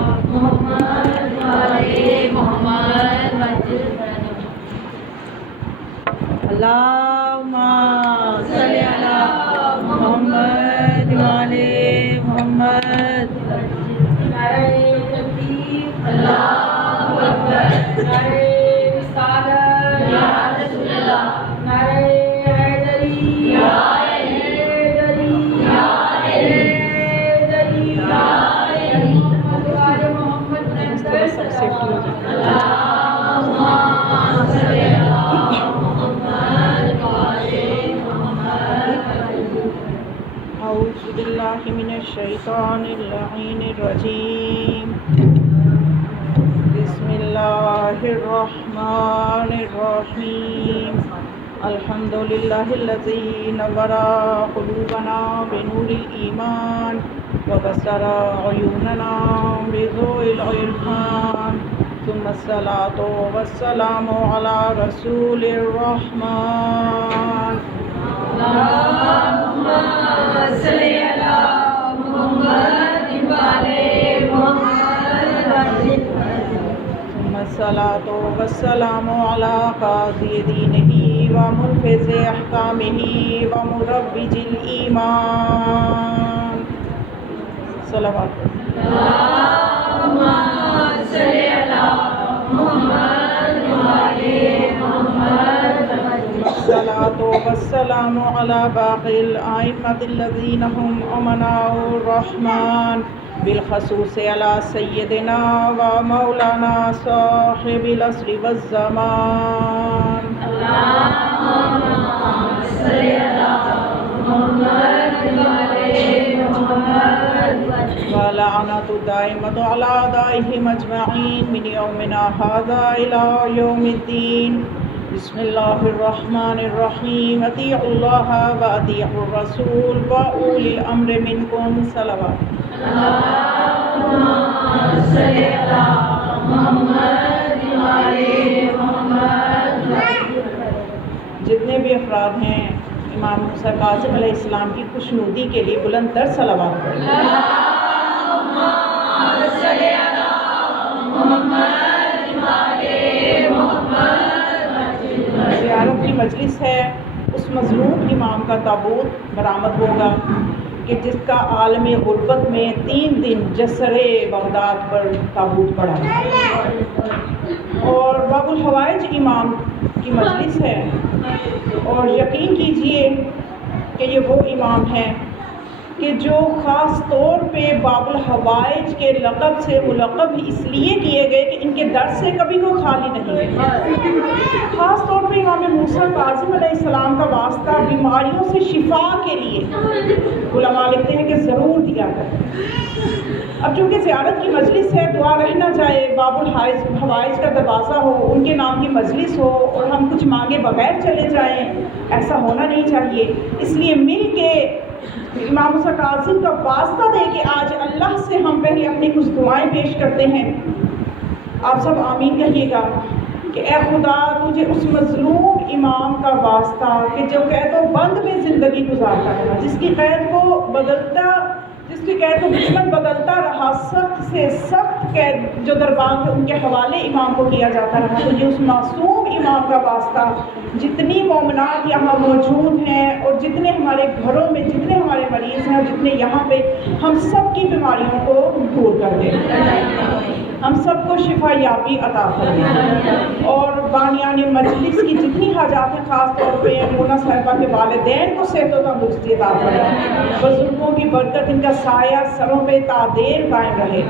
محمد والے محمد اللہم صلی علی محمد والے محمد. نعرہ تکبیر اللہ اکبر. نعرہ رسالت یا رسول اللہ. نعرہ حیدری یا حیدری یا حیدری یا حیدری. محمد والے محمد سب سے کلوز اللہم صلی علی محمد والے محمد. اعوذ باللہ من الشیطان اللعین الرجیم. بسم اللہ الرحمن الرحیم. الحمد للہ الذی نور قلوبنا بنور الایمان وبصر عیوننا بضوء العرفان. ثم الصلاة والسلام علی رسول الرحمن. اللہم صلی علی محمد والے محمد. ثم الصلاة والسلام علی قاضی دینہ ومنفذ احکامہ ومروج الایمان. صلوات. اللہم صلی علی محمد والے محمد. الصلاة والسلام على باقي الأئمة الذين هم أمناء الرحمن بالخصوص على سيدنا ومولانا صاحب العصر والزمان. اللہم صلی علی محمد والے محمد. ولعنة الدائمة على أعدائهم أجمعين من يومنا هذا إلى يوم الدين. بسم اللہ الرحمن الرحیم. اطیعوا اللہ واطیعوا الرسول واولی الامر منکم. صلوات. اللہم صلی علی محمد والے محمد. جتنے بھی افراد ہیں امام موسیٰ کاظم علیہ السلام کی خوشنودی کے لیے بلند تر صلوات پڑھیں. اللہم صلی علی محمد والے محمد. زیارت کی مجلس ہے. اس مظلوم امام کا تابوت برآمد ہوگا کہ جس کا عالم غربت میں 3 دن جسر بغداد پر تابوت پڑا. اور باب الحوائج امام کی مجلس ہے. اور یقین کیجئے کہ یہ وہ امام ہیں کہ جو خاص طور پہ باب الحوائج کے لقب سے ملقب اس لیے کیے گئے کہ ان کے در سے کبھی کوئی خالی نہیں ہے. خاص طور پہ امام موسیٰ کاظم علیہ السلام کا واسطہ بیماریوں سے شفا کے لیے علماء لکھتے ہیں کہ ضرور دیا کریں. اب چونکہ زیارت کی مجلس ہے دعا رہ نہ جائے. باب الحوائج کا دروازہ ہو, ان کے نام کی مجلس ہو اور ہم کچھ مانگے بغیر چلے جائیں, ایسا ہونا نہیں چاہیے. اس لیے مل کے امام موسیٰ کاظم کا واسطہ دے کے آج اللہ سے ہم پہلے اپنی کچھ دعائیں پیش کرتے ہیں. آپ سب آمین کہیے گا کہ اے خدا تجھے اس مظلوم امام کا واسطہ کہ جو قید و بند میں زندگی گزارتا رہا, جس کی قید کو دشمن بدلتا رہا, سخت سے سخت قید جو دربان تھے ان کے حوالے امام کو کیا جاتا رہا. تو یہ اس معصوم امام کا واسطہ جتنی مومنات یہاں موجود ہیں اور جتنے ہمارے گھروں میں جتنے ہمارے مریض ہیں اور جتنے یہاں پہ, ہم سب کی بیماریوں کو دور کر دیں, ہم سب کو شفا یابی عطا فرمائے. اور بانیان مجلس کی جتنی حاجات ہیں خاص طور پہ مونا صاحبہ کے والدین کو صحت و تندرستی عطا فرمائے. بزرگوں کی برکت, ان کا سایہ سروں پہ تادیر قائم رہے.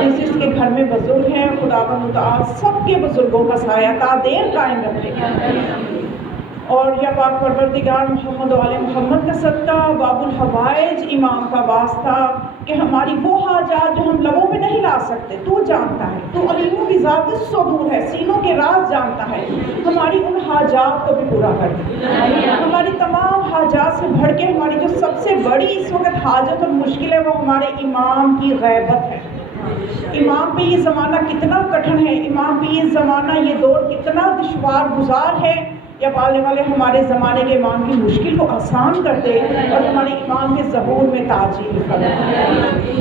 جس جس کے گھر میں بزرگ ہیں خداوند متعال سب کے بزرگوں کا سایہ تادیر قائم رکھے. اور یا پاک پروردگار محمد والے محمد کا صدقہ باب الحوائج امام کا واسطہ کہ ہماری وہ حاجات جو ہم لبوں پہ نہیں لا سکتے تو جانتا ہے, تو علیم کی ذات الصدور ہے, سینوں کے راز جانتا ہے, ہماری ان حاجات کو بھی پورا کر دے. ہماری تمام حاجات سے بڑھ کے ہماری جو سب سے بڑی اس وقت حاجت اور مشکل ہے وہ ہمارے امام کی غیبت ہے. امام پہ یہ زمانہ کتنا کٹھن ہے, امام پہ یہ زمانہ یہ دور کتنا دشوار گزار ہے یا پالنے والے ہمارے زمانے کے ایمان کی مشکل کو آسان کر دے اور ہمارے ایمان کے ظہور میں تاجیل فرما۔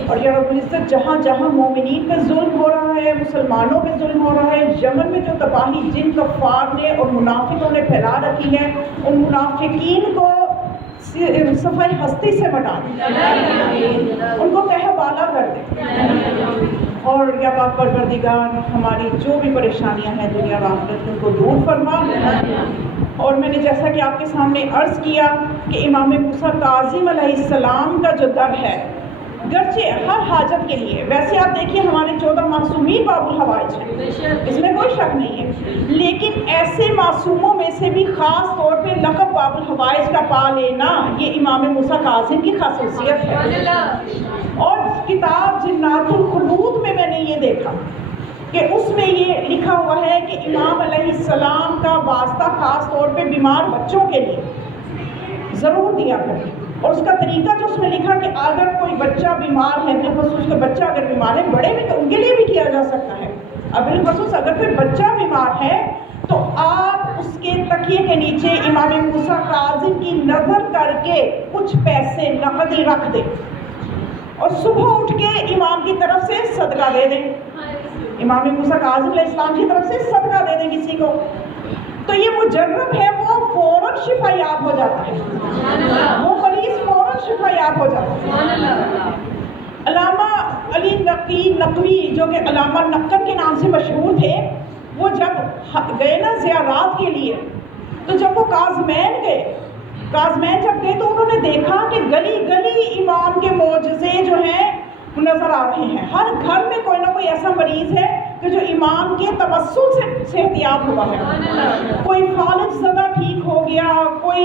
اور یا رب العزت جہاں جہاں مومنین پہ ظلم ہو رہا ہے، مسلمانوں پہ ظلم ہو رہا ہے، یمن میں جو تباہی جن کفار نے اور منافقوں نے پھیلا رکھی ہے، ان منافقین کو صفحہ ہستی سے مٹا دے، ان کو تہہ بالا کر دے، اور یا پاک پروردگار ہماری جو بھی پریشانیاں ہیں دنیا و آخرت ان کو دور فرما۔ اور میں نے جیسا کہ آپ کے سامنے عرض کیا کہ امام موسیٰ کاظم علیہ السلام کا جو در ہے، گرچہ ہر حاجت کے لیے، ویسے آپ دیکھیے ہمارے 14 معصومین باب الحوائج ہیں، اس میں کوئی شک نہیں ہے، لیکن ایسے معصوموں میں سے بھی خاص طور پہ لقب باب الحوائج کا پا لینا یہ امام موسیٰ کاظم کی خصوصیت ہے۔ اور کتاب جنات الخلود میں نے یہ دیکھا کہ اس میں یہ لکھا ہوا ہے کہ امام علیہ السلام کا واسطہ خاص طور پہ بیمار بچوں کے لیے ضرور دیا کریں، اور اس کا طریقہ جو اس میں لکھا کہ اگر کوئی بچہ بیمار ہے، بالخصوص کا بچہ اگر بیمار ہے، بڑے بھی تو ان کے لیے بھی کیا جا سکتا ہے، اب بالخصوص اگر کوئی بچہ بیمار ہے تو آپ اس کے تکیے کے نیچے امام موسیٰ کاظم کی نظر کر کے کچھ پیسے نقدی رکھ دیں اور صبح اٹھ کے امام کی طرف سے صدقہ دے دیں، امام موسیٰ کاظم علیہ السلام کی طرف سے صدقہ دے دیں کسی کو، تو یہ مجرب ہے، وہ فوراً شفا یاب ہو جاتا ہے، وہ مریض فوراً شفا یاب ہو جاتا ہے۔ علامہ علی نقوی جو کہ علامہ نقل کے نام سے مشہور تھے، وہ جب گئے نا زیارات کے لیے، تو جب وہ کاظمین گئے، کاظمین جب گئے تو انہوں نے دیکھا کہ گلی گلی امام کے معجزے جو ہیں نظر آ رہے ہیں، ہر گھر میں کوئی نہ کوئی ایسا مریض ہے کہ جو امام کے توسل سے صحتیاب ہوا ہے، کوئی فالج زدہ ٹھیک ہو گیا، کوئی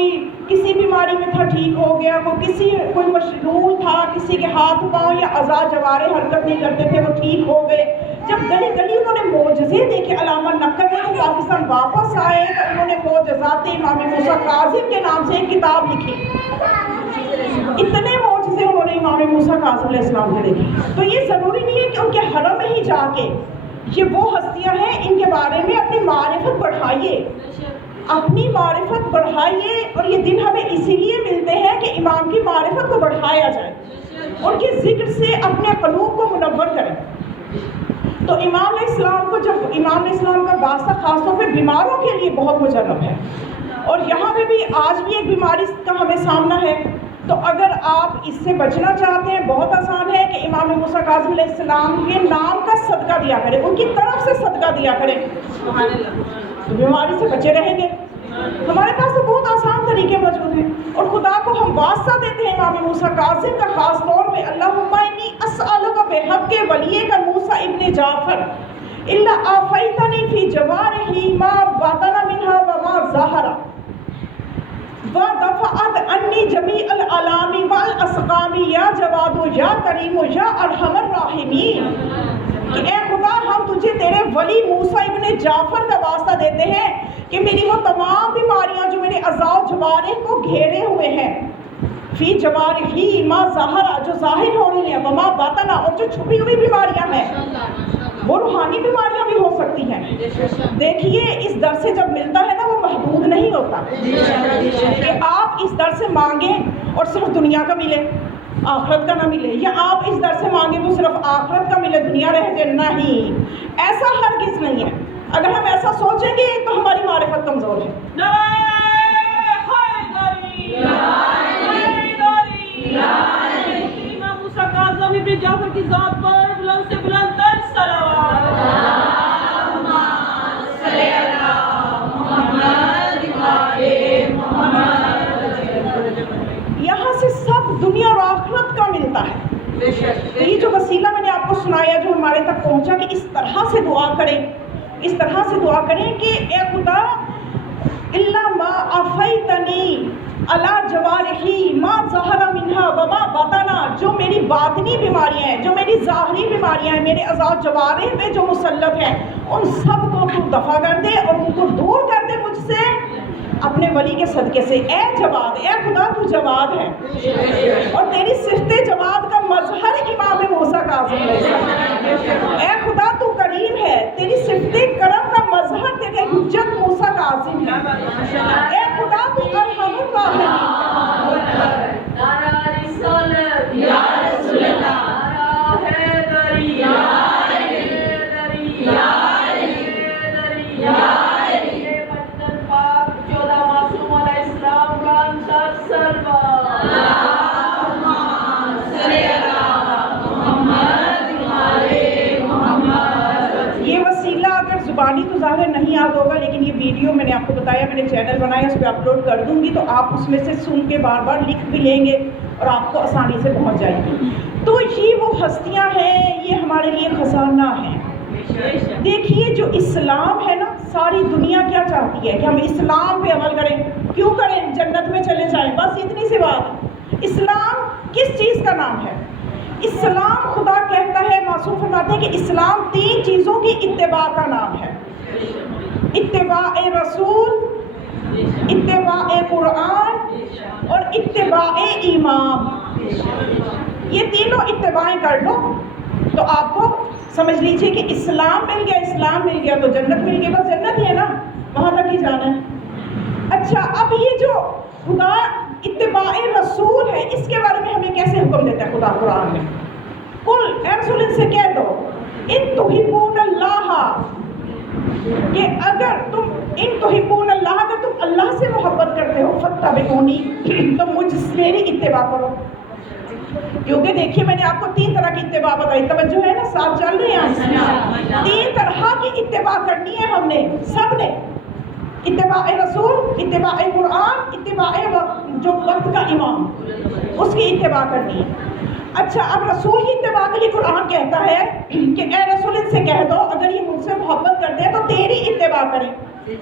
کسی بیماری میں تھا ٹھیک ہو گیا، کوئی مشلول تھا، کسی کے ہاتھ پاؤں یا اعضاء جوارے حرکت نہیں کرتے تھے وہ ٹھیک ہو گئے۔ جب گلی گلی انہوں نے معجزے دیکھے، علامہ نقل نے جب پاکستان واپس آئے تو انہوں نے معجزات امام موسیٰ کاظم کے نام سے ایک کتاب لکھی، اتنے معجزے انہوں نے امام موسیٰ کاظم علیہ السلام کے دیکھے۔ تو یہ ضروری نہیں ہے کہ ان کے حرم میں ہی جا کے، یہ وہ ہستیاں ہیں ان کے بارے میں اپنی معرفت بڑھائیے، اپنی معرفت بڑھائیے، اور یہ دن ہمیں اسی لیے ملتے ہیں کہ امام کی معرفت کو بڑھایا جائے، ان کے ذکر سے اپنے قلوب کو منور کریں۔ تو امام علیہ السلام کو، جب امام علیہ السلام کا واسطہ خاص طور پہ بیماروں کے لیے بہت مجرب ہے، اور یہاں پہ بھی آج بھی ایک بیماری کا ہمیں سامنا ہے، تو اگر آپ اس سے بچنا چاہتے ہیں بہت آسان ہے کہ امام موسیٰ کاظم علیہ السلام کے نام کا صدقہ دیا کریں، ان کی طرف سے صدقہ دیا کریں، تو بیماری سے بچے رہیں گے۔ ہمارے پاس تو بہت آسان طریقے موجود ہیں، اور خدا کو ہم واسطہ دیتے ہیں امام موسیٰ کاظم کا خاص طور پہ، اللہم انی اسألک بحق ولیک موسیٰ ابن جعفر الا آفیتنی فی جوارحی ما بطن منہا وما ظہر وَدَفَعَتْ عَنِّي جَمِيعَ الْآلَامِ وَالْأَسْقَامِ یا جواد یا کریم یا ارحم الراحمین، کہ اے خدا ہم تجھے تیرے ولی موسیٰ ابن جعفر کا واسطہ دیتے ہیں کہ میری وہ تمام بیماریاں جو میرے اعضاء و جوارح کو گھیرے ہوئے ہیں، فی جوارحی ما ظہرا، جو ظاہر ہو رہی ہیں، وما باطنا، اور جو چھپی ہوئی بیماریاں ہیں، وہ روحانی بیماریاں بھی ہو سکتی ہیں۔ دیکھیے اس در سے جب ملتا ہے نا وہ محدود نہیں ہوتا کہ آپ اس در سے مانگیں اور صرف دنیا کا ملے آخرت کا نہ ملے، یا آپ اس در سے مانگیں تو صرف آخرت کا ملے دنیا رہ جائے، نہیں، ایسا ہرگز نہیں ہے۔ اگر ہم ایسا سوچیں گے تو ہماری معرفت کمزور ہے۔ امام موسیٰ کاظم ابن جعفر کی ذات پر بلند سے بلند تر صلوات۔ یہاں سے سب دنیا اور آخرت کا ملتا ہے۔ یہ جو وسیلہ میں نے آپ کو سنایا جو ہمارے تک پہنچا کہ اس طرح سے دعا کریں، اس طرح سے دعا کریں کہ اے خدا الا ما عفیتنی علی جوارحی ما ظہر منہا وما بطنا، جو میری باطنی بیماریاں ہیں، جو میری ظاہری بیماریاں ہیں، میرے اعضاء جوارح پہ جو مسلط ہیں، ان سب کو تو دفع کر دے اور ان کو دور کر دے مجھ سے اپنے ولی کے صدقے سے۔ اے جواد، اے خدا تو جواد ہے، اور تیری صفت جواد کا مظہر امام موسیٰ کاظم علیہ السلام۔ اے خدا تو کریم ہے، تیری صفت کرم کا مظہر تیرے حجت موسیٰ کاظم ہے۔ ظاہر نہیں یاد ہوگا، لیکن یہ ویڈیو میں نے آپ کو بتایا، میں نے چینل بنایا، اس پہ اپلوڈ کر دوں گی، تو آپ اس میں سے سن کے بار بار لکھ بھی لیں گے اور آپ کو آسانی سے پہنچ جائے گی۔ تو یہ وہ ہستیاں ہیں، یہ ہمارے لیے خزانہ ہیں۔ دیکھیے جو اسلام ہے نا، ساری دنیا کیا چاہتی ہے کہ ہم اسلام پہ عمل کریں۔ کیوں کریں؟ جنت میں چلے جائیں، بس اتنی سی بات۔ اسلام کس چیز کا نام ہے؟ اسلام خدا کہتا ہے، معصوم فرماتے ہیں کہ اسلام 3 چیزوں کی اتباع کا نام ہے: اتباع رسول، اتباع قرآن اور اتباع امام۔ یہ تینوں اتباعیں کر لو تو آپ کو سمجھ لیجئے کہ اسلام مل گیا، اسلام مل گیا تو جنت مل گئی، بس جنت ہی ہے نا، وہاں تک ہی جانا ہے۔ اچھا، اب یہ جو خدا اتباع رسول ہے، اس کے بارے میں ہمیں کیسے حکم دیتا ہے خدا قرآن میں؟ قل، اے رسول ان سے کہہ دو، ان تحبون اللہ، کہ اگر تم اللہ سے محبت کرتے ہو، فاتبعونی، تو مجھ میری اتباع کرو۔ کیونکہ دیکھیے میں نے آپ کو 3 طرح کی اتباع بتائی، توجہ ہے نا، ساتھ چل رہے ہیں؟ 3 طرح کی اتباع کرنی ہے ہم نے، سب نے، اتباع رسول، اتباع قرآن، اتباع جو وقت کا امام، اس کی اتباع کرنی ہے۔ اچھا، اب رسول کی اتباع کے لیے قرآن کہتا ہے کہ اے رسول ان سے کہہ دو اگر یہ مجھ سے محبت کرتے ہیں تو تیری اتباع کریں۔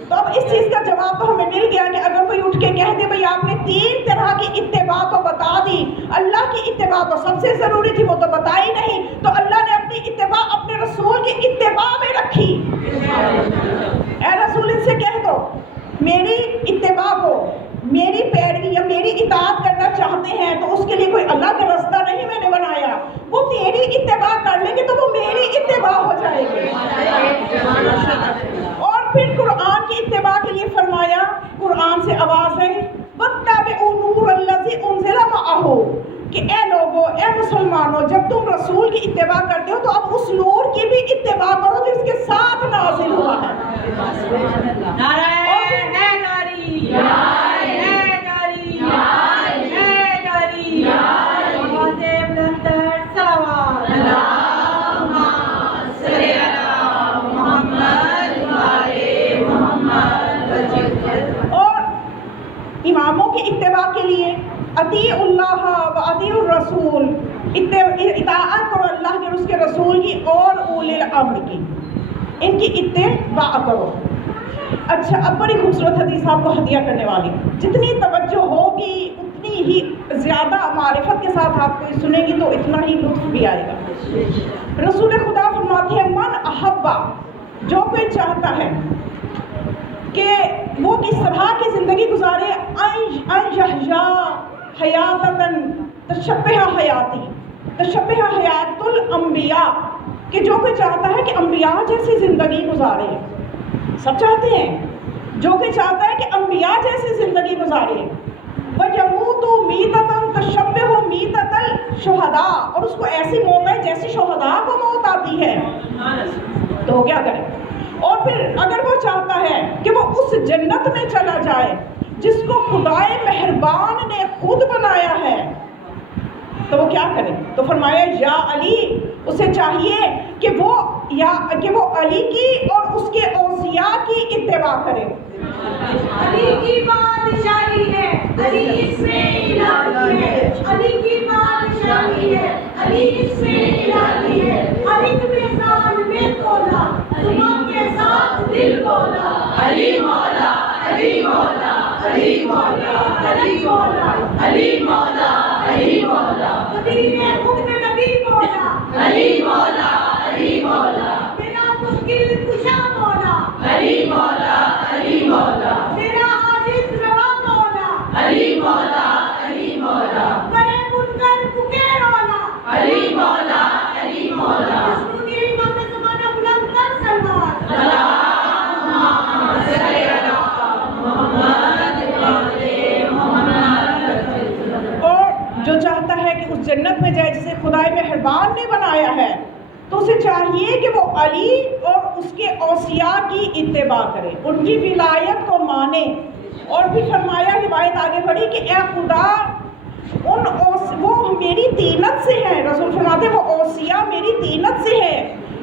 تو اب اس چیز کا جواب تو ہمیں مل گیا کہ اگر کوئی اٹھ کے کہہ دے بھئی آپ نے 3 طرح کی اتباع تو بتا دی، اللہ کی اتباع تو سب سے ضروری تھی، وہ تو بتائی نہیں، تو اللہ نے اپنی اتباع اپنے رسول کی اتباع میں رکھی۔ اے رسول ان سے کہہ دو میری اتباع کو، میری پیروی یا میری اطاعت کرنا چاہتے ہیں تو اس کے لیے کوئی الگ راستہ نہیں میں نے بنایا، وہ تیری اتباع کر لیں گے تو وہ میری اتباع ہو جائے گی۔ اور پھر قرآن کی اتباع کے لیے فرمایا، قرآن سے آواز ہے وَاتَّبِعُوا نُورَ الَّذِي أُنزِلَ مَعَهُ، کہ اے لوگو، اے مسلمانوں، جب تم رسول کی اتباع کرتے ہو تو اب اس نور کی بھی اتباع کرو جو اس کے ساتھ نازل ہوا ہے۔ اماموں کی اتباع کے لیے اطیع اللہ و اطیع الرسول، اطاعت کرو اللہ کے اور اس کے رسول کی اور اولی الامر کی، ان کی اتباع کرو۔ اچھا، اب بڑی خوبصورت حدیث آپ کو ہدیہ کرنے والی، جتنی توجہ ہوگی اتنی ہی زیادہ معرفت کے ساتھ آپ کو سنیں گی تو اتنا ہی لطف بھی آئے گا۔ رسول خدا فرماتے ہیں من احبا، جو کوئی چاہتا ہے کہ وہ کس طرح کی زندگی گزارے، ان یحیا حیاتن تشبہ حیاتی، تشبہ حیات الانبیاء، کہ جو کوئی چاہتا ہے کہ انبیاء جیسی زندگی گزارے، سب چاہتے ہیں، جو کوئی چاہتا ہے کہ انبیاء جیسی زندگی گزارے، وَيَمُوتُ مِيتَةً تَشَبَّهُ مِيتَةَ الشُّهَدَاء، اور اس کو ایسی موت ہے جیسی شہداء کو موت آتی ہے، تو وہ کیا کرے؟ اور پھر اگر وہ چاہتا ہے کہ وہ اس جنت میں چلا جائے جس کو خدائے مہربان نے خود بنایا ہے، تو وہ کیا کرے؟ تو فرمایا یا علی، اسے چاہیے کہ وہ علی کی اور اس کے اوصیاء کی اتباع کرے۔ علی کی بادشاہی ہے، علی اس میں الہی ہے، علی کی بادشاہی ہے، علی اس میں الہی ہے، علی کے ساتھ میں تولا، امام کے ساتھ دل بولا، علی مولا، علی مولا، علی مولا، علی مولا، علی مولا، علی مولا، مدینے خود میں نبی مولا، علی مولا، علی مولا، میرا مشکل کشا مولا، علی مولا، علی مولا، میرا عاجز روا مولا، علی مولا، علی مولا، کرے منکر پکیر والا، علی مولا، علی مولا، رسول امام زمانہ بلند کر سلمان، اللہم صلی علی محمد محمد۔ اور جو چاہتا ہے کہ اس جنت میں جائے جسے خدائے مہربان نے بنایا ہے، تو اسے چاہیے کہ وہ علی اور اس کے اوصیاء کی اتباع کرے، ان کی ولایت کو مانے۔ اور پھر فرمایا، روایت آگے بڑھی کہ اے خدا وہ میری طینت سے ہیں، رسول فرماتے ہیں وہ اوصیاء میری طینت سے ہیں،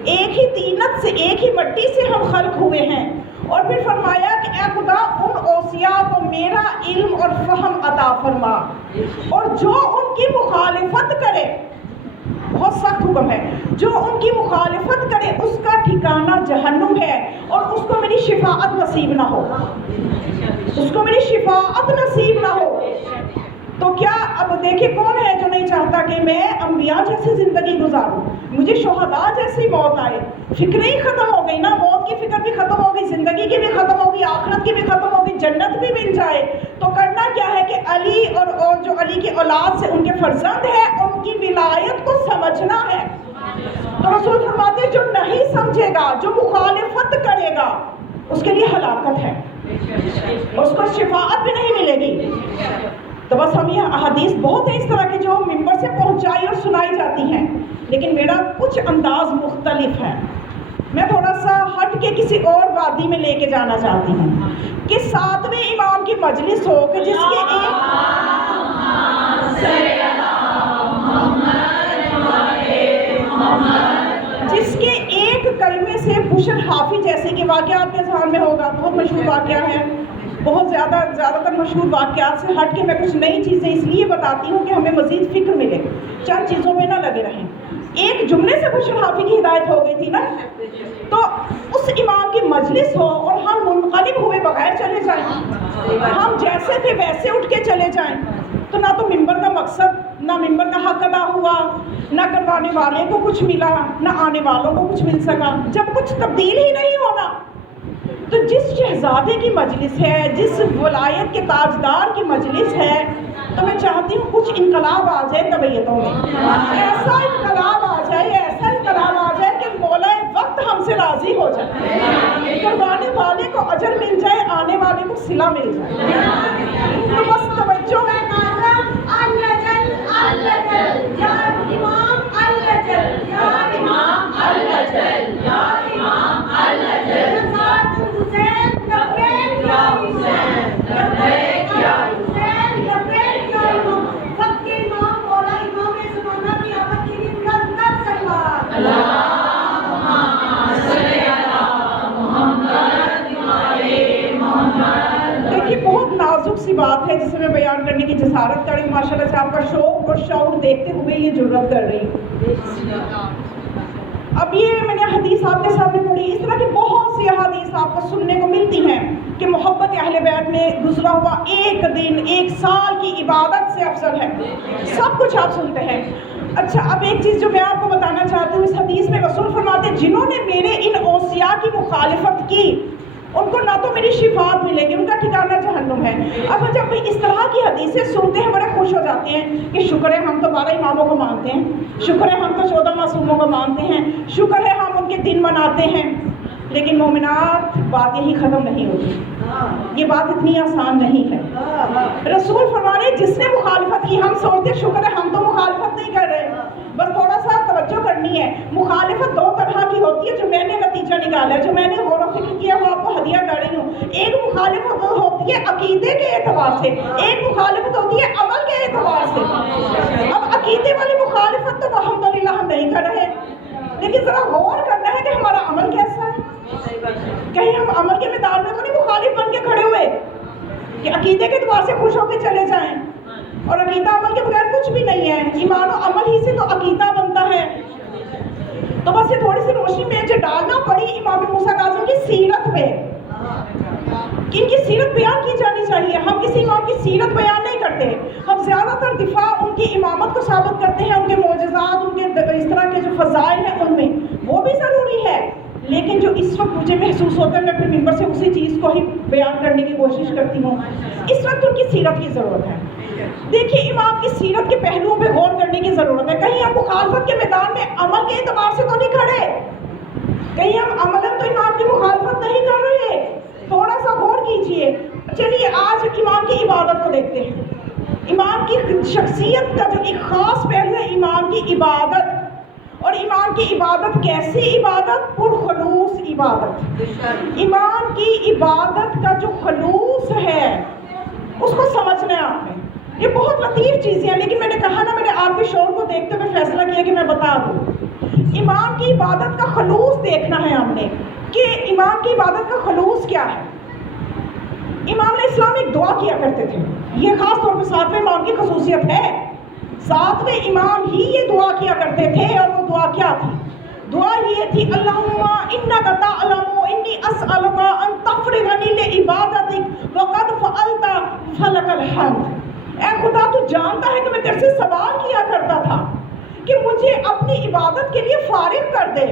ایک ہی طینت سے ایک ہی مٹی سے ہم خلق ہوئے ہیں. اور پھر فرمایا کہ اے خدا ان اوصیاء کو میرا علم اور فہم عطا فرما، اور جو ان کی مخالفت کرے، بہت سخت حکم ہے، جو ان کی مخالفت کرے اس کا ٹھکانہ جہنم ہے اور اس کو میری شفاعت نصیب نہ ہو، اس کو میری شفاعت نصیب نہ ہو. تو کیا اب دیکھیں کون ہے جو نہیں چاہتا کہ میں انبیاء جیسی زندگی گزاروں، مجھے شہداء جیسی موت آئے. فکریں ہی ختم ہو گئی نا، موت کی فکر بھی ختم ہو گئی، زندگی کی بھی ختم ہو گئی، آخرت کی بھی ختم ہو گئی، جنت بھی مل جائے. تو کرنا کیا ہے کہ علی اور جو علی کی اولاد سے ان کے فرزند ہیں ان کی ولایت کو سمجھنا ہے. تو رسول فرماتے ہیں جو نہیں سمجھے گا، جو مخالفت کرے گا، اس کے لیے ہلاکت ہے، اس کو شفاعت بھی نہیں ملے گی. تو بس ہم یہ احادیث بہت ہیں اس طرح کی جو ممبر سے پہنچائی اور سنائی جاتی ہیں، لیکن میرا کچھ انداز مختلف ہے. میں تھوڑا سا ہٹ کے کسی اور وادی میں لے کے جانا چاہتی ہوں کہ 7ویں امام کی مجلس ہو کہ جس کے ایک کلمے سے بشر حافظ جیسے کہ واقعہ آپ کے ذہن میں ہوگا، بہت مشہور واقعہ ہے. بہت زیادہ تر مشہور واقعات سے ہٹ کے میں کچھ نئی چیزیں اس لیے بتاتی ہوں کہ ہمیں مزید فکر ملے، چند چیزوں میں نہ لگے رہیں. ایک جملے سے بشر حافظ کی ہدایت ہو گئی تھی نا، تو اس امام کی مجلس ہو اور ہم منقلب ہوئے بغیر چلے جائیں، ہم جیسے تھے ویسے اٹھ کے چلے جائیں، تو نہ تو ممبر کا مقصد، نہ ممبر کا حق ادا ہوا، نہ کروانے والے کو کچھ ملا، نہ آنے والوں کو کچھ مل سکا. جب کچھ تبدیل ہی نہیں ہونا، تو جس شہزادے کی مجلس ہے، جس ولایت کے تاجدار کی مجلس ہے، تو میں چاہتی ہوں کچھ انقلاب آ جائے طبیعتوں میں، ایسا انقلاب آ جائے، ایسا انقلاب آ جائے کہ مولا وقت ہم سے راضی ہو جائے، کروانے والے کو اجر مل جائے، آنے والے کو صلہ مل جائے. تو بس توجہ ہے. سی بات ہے جسے میں بیان کرنے کی جسارت کر رہی ہوں. ماشاء اللہ سے آپ کا شوق اور شعور دیکھتے ہوئے یہ جرات کر رہی ہوں. اب یہ میں نے حدیث آپ کے سامنے پڑھی، اس طرح کی بہت سی احادیث آپ کو سننے کو ملتی ہیں کہ محبت اہل بیت میں گزرا ہوا ایک دن 1 سال کی عبادت سے افضل ہے. سب کچھ آپ سنتے ہیں. اچھا اب ایک چیز جو میں آپ کو بتانا چاہتی ہوں، اس حدیث میں رسول فرماتے ہیں جنہوں نے میرے ان اوصیاء کی مخالفت کی ان کو نہ تو میری شفاعت ملے گی، ان کا ٹھکانہ جہنم ہے. اب جب اس طرح کی حدیثیں سنتے ہیں بڑے خوش ہو جاتے ہیں کہ شکر ہے ہم تو 12 اماموں کو مانتے ہیں، شکر ہے ہم تو 14 معصوموں کو مانتے ہیں، شکر ہے ہم ان کے دن مناتے ہیں. لیکن مومنات بات یہی ختم نہیں ہوتی، یہ بات اتنی آسان نہیں ہے. رسول فرمانے جس نے مخالفت کی، ہم سوچتے شکر ہے ہم تو مخالفت نہیں کر رہے، بس تھوڑا سا توجہ کرنی ہے. مخالفت 2 طرح کی ہوتی ہے جو میں نے نتیجہ نکالا ہے، جو میں نے غور و فکر کیا وہ آپ کو ہدیہ کر رہی ہوں. ایک مخالفت ہوتی ہے عقیدے کے اعتبار سے، ایک مخالفت ہوتی ہے عمل کے اعتبار سے. اب عقیدے والی مخالفت تو الحمدللہ ہم نہیں کر رہے، لیکن ذرا غور کرنا ہے کہ ہمارا عمل کیسا ہے. کہیں ہم عمل کے میدان میں تو نہیں مخالف بن کے کھڑے ہوئے کہ عقیدے کے اعتبار سے خوش ہو کے چلے جائیں، اور عقیدہ عمل کے بغیر کچھ بھی نہیں ہے. ایمان و عمل ہی سے تو عقیدہ بنتا ہے. تو بس یہ تھوڑی سی روشنی میں جو ڈالنا پڑی امام موسیٰ کاظم کی سیرت پہ، کہ ان کی سیرت بیان کی جانی چاہیے. ہم کسی امام کی سیرت بیان نہیں کرتے، ہم زیادہ تر دفاع ان کی امامت کو ثابت کرتے ہیں، ان کے معجزات، ان کے اس طرح کے جو فضائل ہیں ان میں، وہ بھی ضروری ہے. لیکن جو اس وقت مجھے محسوس ہوتا ہے میں اپنے ممبر سے اسی چیز کو ہی بیان کرنے کی کوشش کرتی ہوں، اس وقت ان کی سیرت کی ضرورت ہے. دیکھیے امام کی سیرت کے پہلوؤں پہ غور کرنے کی ضرورت ہے. کہیں ہم مخالفت کے میدان میں عمل کے اعتبار سے تو نہیں کھڑے، کہیں ہم عملاً تو امام کی مخالفت نہیں کر رہے. تھوڑا سا غور کیجئے. چلیے آج امام کی عبادت کو دیکھتے ہیں. امام کی شخصیت کا جو ایک خاص پہلو ہے امام کی عبادت، اور امام کی عبادت کیسی عبادت؟ پرخلوص عبادت. امام کی عبادت کا جو خلوص ہے اس کو سمجھنا ہے آپ نے. یہ بہت لطیف چیزیں ہیں، لیکن میں نے کہا نا، میں نے آپ کے شور کو دیکھتے ہوئے فیصلہ کیا کہ میں بتا دوں. امام کی عبادت کا خلوص دیکھنا ہے ہم نے کہ امام کی عبادت کا خلوص کیا ہے. امام علیہ السلام ایک دعا کیا کرتے تھے، یہ خاص طور پہ 7ویں امام کی خصوصیت ہے. 7ویں امام ہی یہ دعا کیا کرتے تھے، اور وہ دعا کیا تھی؟ دعا یہ تھی اللہم انک تعلم انی اسألک ان تفرغنی لعبادتک وقد فعلت فلک الحمد. اے خدا تو جانتا ہے کہ میں تیرے سے سوال کیا کرتا تھا کہ مجھے اپنی عبادت کے لیے فارغ کر دے،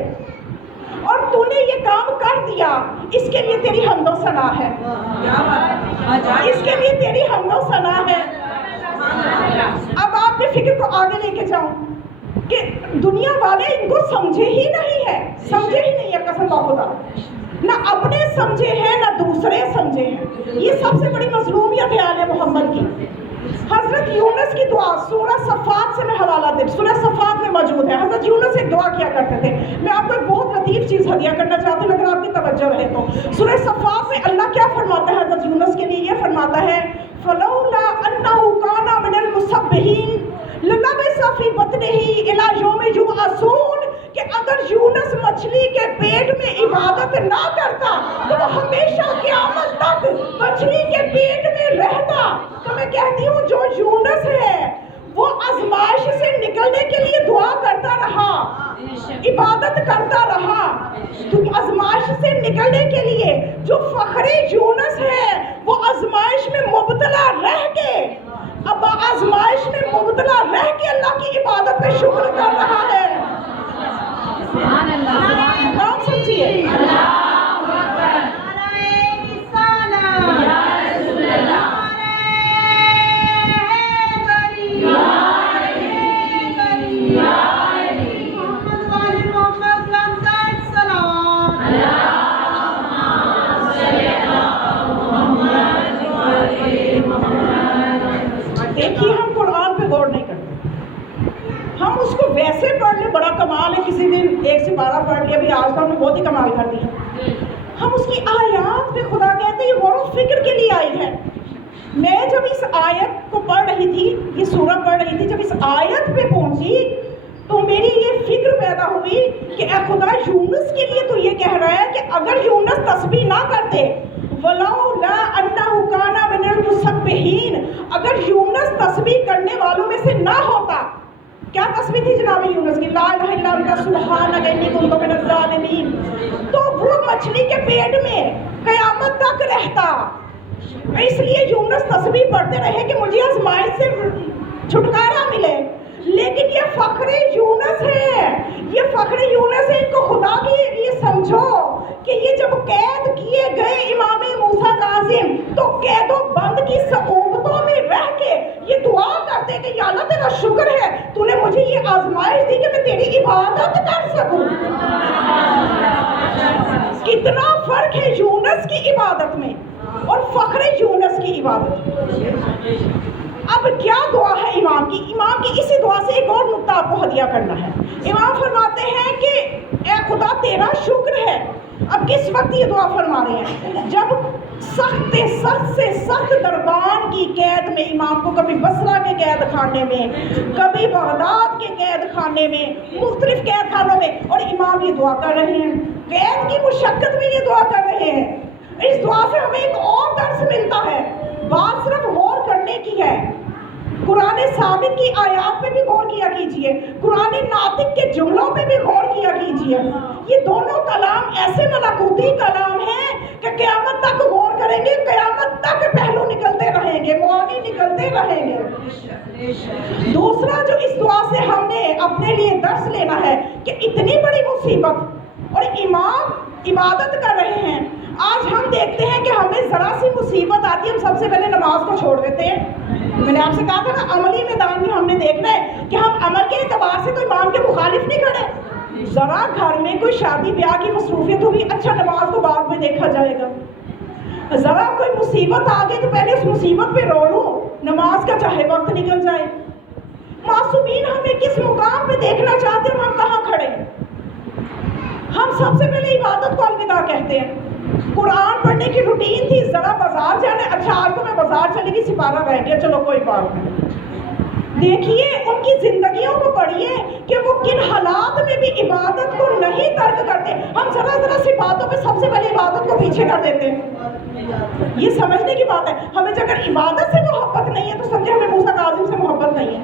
اور تو نے یہ کام کر دیا، اس کے لیے تیری حمد و ثنا ہے، اس کے لیے تیری حمد و ثنا ہے. اب آپ نے فکر کو آگے لے کے جاؤں کہ دنیا والے ان کو سمجھے ہی نہیں ہے، سمجھے ہی نہیں ہے قسم خدا، نہ اپنے سمجھے ہیں نہ دوسرے سمجھے ہیں. یہ سب سے بڑی مظلومیت ہے آل محمد کی. حضرت یونس کی دعا سورہ صفات سے میں حوالہ دے، سورہ صفات میں موجود ہے. حضرت یونس ایک دعا کیا کرتے تھے. میں آپ کو ایک بہت لطیف چیز ہدیہ کرنا چاہتی ہوں اگر آپ کی توجہ رہے تو. سورہ صفات میں اللہ کیا فرماتا ہے حضرت یونس کے لیے؟ یہ فرماتا ہے فلولا انہ کان من المسبحین للبث فی بطنہ الی یوم یبعثون، کہ اگر یونس مچھلی کے پیٹ میں عبادت نہ کرتا تو وہ ہمیشہ قیامت تک مچھلی کے پیٹ میں رہتا. تو میں کہتی ہوں جو یونس ہے وہ آزمائش سے نکلنے کے لیے دعا کرتا رہا، عبادت کرتا رہا، تو آزمائش سے نکلنے کے لیے جو فخر یونس ہے وہ آزمائش میں مبتلا رہ کے، اب آزمائش میں مبتلا رہ کے اللہ کی عبادت پہ شکر کر رہا ہے. نام سمجھیے دیکھیے ہم قرآن پہ غور نہیں کرتے، ہم اس کو ویسے پڑھ لیں بڑا کمال ہے، کسی دن 1 سے 12 پڑھ لیا، ابھی آج تو ہم نے بہت ہی کمال کر دیا. ہم اس کی آیات پہ خدا کہتے ہیں یہ غور و فکر کے لیے آئی ہے. میں جب اس آیت کو پڑھ رہی تھی، یہ سورہ پڑھ رہی تھی، جب اس آیت پہ پہنچی تو میری یہ فکر پیدا ہوئی کہ اے خدا یونس کے لیے تو یہ کہہ رہا ہے کہ اگر یونس تسبیح نہ کرتے وَلَوْلَا أَنَّهُ كَانَ مِنَ الْمُسَبِّحِينَ، اگر یونس تسبیح کرنے والوں میں سے نہ ہوتا. کیا تسبیح تھی جناب یونس کی؟ لا الہ الا انت سبحانک انی کنت من الظالمین. تو وہ مچھلی کے پیٹ میں قیامت تک رہتا. اس لیے یونس تسبیح پڑھتے رہے کہ مجھے آزمائش سے چھٹکارا ملے. لیکن یہ فخر یونس ہے، یہ فخر یونس ہے. ان کو خدا کی یہ سمجھو کہ یہ جب قید کیے گئے امام موسیٰ کاظم تو قید و بند کی صعوبتوں میں رہ کے یہ دعا کرتے کہ یا اللہ تیرا شکر ہے تو نے مجھے یہ آزمائش دی کہ میں تیری عبادت کر سکوں. کتنا فرق ہے یونس کی عبادت میں اور فخر یونس کی عبادت. اب کیا دعا ہے امام کی؟ امام کی اسی دعا سے ایک اور نقطہ آپ کو ہدیہ کرنا ہے. امام فرماتے ہیں کہ اے خدا تیرا شکر ہے. اب کس وقت یہ دعا فرما رہے ہیں؟ جب سخت سے سخت دربان کی قید میں امام کو، کبھی بصرہ کے قید خانے میں، کبھی بغداد کے قید خانے میں، مختلف قید خانوں میں، اور امام یہ دعا کر رہے ہیں. قید کی مشقت میں یہ دعا کر رہے ہیں. اس دعا سے ہمیں ایک اور درس ملتا ہے. بات صرف غور کرنے کی ہے. قرآن ثابت کی آیات پہ بھی غور کیا کیجئے، قرآن ناطق کے جملوں پہ بھی غور کیا کیجئے. یہ دونوں کلام ایسے ملکوتی کلام ہیں کہ قیامت تک غور کریں گے، قیامت تک پہلو نکلتے رہیں گے، معانی نکلتے رہیں گے. دوسرا جو اس دعا سے ہم نے اپنے لیے درس لینا ہے کہ اتنی بڑی مصیبت اور امام عبادت کر رہے ہیں. آج ہم دیکھتے ہیں کہ ہمیں ذرا سی مصیبت آتی ہے ہم سب سے پہلے نماز کو چھوڑ دیتے ہیں. میں نے آپ سے کہا تھا نا عملی میدان میں ہم نے دیکھنا ہے کہ ہم عمل کے اعتبار سے تو امام کے مخالف نہیں کھڑے. ذرا گھر میں کوئی شادی بیاہ کی مصروفیت ہوگی، اچھا نماز تو بعد میں دیکھا جائے گا. ذرا کوئی مصیبت آ گئی تو پہلے اس مصیبت پہ رو لو، نماز کا چاہے وقت نکل جائے. معصومین ہمیں کس مقام پہ دیکھنا چاہتے ہیں، ہم کہاں کھڑے ہیں؟ ہم سب سے پہلے عبادت کو الوداع کہتے ہیں. قرآن پڑھنے کی روٹین تھی، ذرا بازار جانا، اچھا آج تو میں بازار چلی گئی، سپارہ رہ گیا، چلو کوئی بات نہیں. دیکھیے ان کی زندگیوں کو پڑھیے کہ وہ کن حالات میں بھی عبادت کو نہیں ترک کرتے. ہم ذرا ذرا سی باتوں پہ سب سے پہلے عبادت کو پیچھے کر دیتے ہیں. یہ سمجھنے کی بات ہے. ہمیں اگر عبادت سے محبت نہیں ہے تو سمجھے ہمیں موسیٰ کاظم سے محبت نہیں ہے.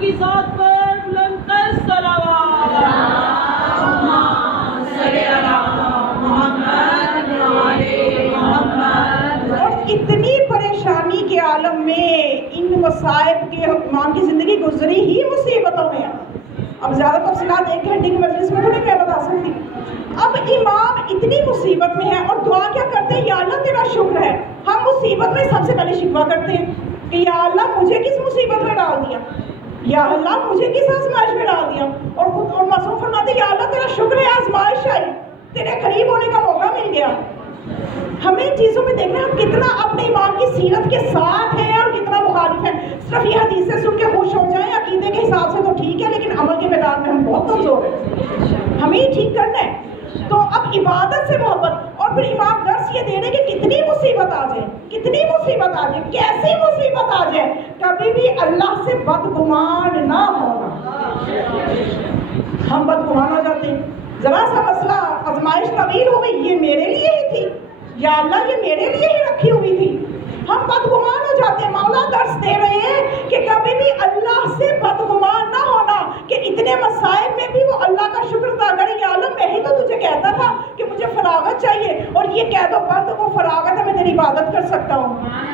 کی ذات پر بلند تر صلوات. اور اتنی پریشانی کے عالم میں ان مصائب کے امام کی زندگی گزری ہی مصیبتوں میں. اب زیادہ تفصیلات 1 گھنٹے کی مجلس میں تو نہیں میں بتا سکتی. اب امام اتنی مصیبت میں ہے اور دعا کیا کرتے ہیں, یا اللہ تیرا شکر ہے. ہم مصیبت میں سب سے پہلے شکوہ کرتے ہیں کہ یا اللہ مجھے کس مصیبت میں ڈال دیا, یا اللہ مجھے کس آزمائش میں ڈال دیا. اور معصوم فرماتے ہیں یا اللہ تیرا شکر ہے آزمائش آئی, تیرے قریب ہونے کا موقع مل گیا. ہمیں ان چیزوں میں دیکھنا ہم کتنا اپنے امام کی سیرت کے ساتھ ہیں اور کتنا مخالف ہیں. صرف یہ حدیثیں سن کے خوش ہو جائیں عقیدے کے حساب سے تو ٹھیک ہے, لیکن عمل کے میدان میں ہم بہت کمزور ہیں. ہمیں یہ ٹھیک کرنا ہے. تو اب عبادت سے محبت اور پھر امام درس یہ دے رہے کہ کتنی مصیبت آ جائے, کتنی مصیبت آ جائے, کیسی مصیبت آ جائے, کبھی بھی اللہ سے بدگمان نہ ہونا. ہم بدگمان ہو جاتے ہیں. ذرا سا مسئلہ آزمائش طویل ہو گئی, یہ میرے لیے ہی تھی, یا اللہ یہ میرے لیے ہی رکھی ہوئی تھی. ہم بدگمان ہو جاتے ہیں. مولا درس دے رہے ہیں کہ کبھی بھی اللہ سے بدگمان نہ ہونا, کہ اتنے مسائل میں بھی وہ اللہ کا شکر ادا کرے. یا اللہ میں ہی تو تجھے کہتا تھا کہ مجھے فراغت چاہیے, اور یہ کہہ دو پر تو وہ فراغت ہے, میں تیری عبادت کر سکتا ہوں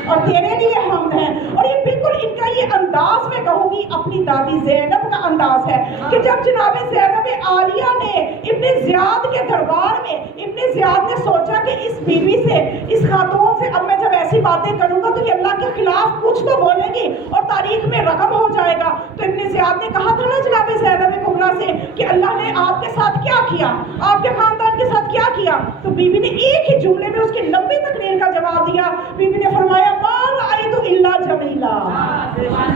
اور تیرے لیے حمد ہے. اور یہ بالکل ان کا یہ انداز میں کہوں گی اپنی دادی زینب کا انداز ہے کہ جب جناب زینب عالیہ نے ابن زیاد کے دربار میں, ابن زیاد نے سوچا کہ اس بیوی سے, اس خاتون سے اب میں جب ایسی باتیں کروں گا تو یہ اللہ کے خلاف کچھ تو بولے گی اور تاریخ میں رقم ہو جائے گا. تو ابن زیاد نے کہا تھا نا جناب زینب کبریٰ سے کہ اللہ نے آپ کے ساتھ کیا کیا, آپ کے خاندان کے ساتھ کیا کیا. تو بیوی نے ایک ہی جملے میں اس کی لمبی تقریر کا جواب دیا. بیوی نے فرمایا ما رأیت الا جمیلا,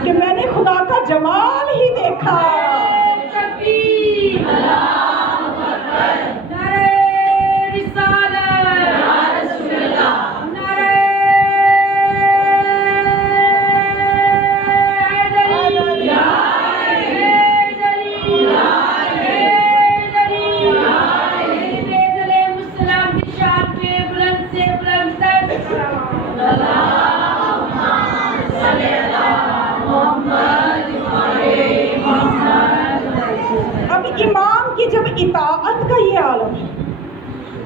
کہ میں نے خدا کا جمال ہی دیکھا. امام کی جب اطاعت کا یہ عالم ہے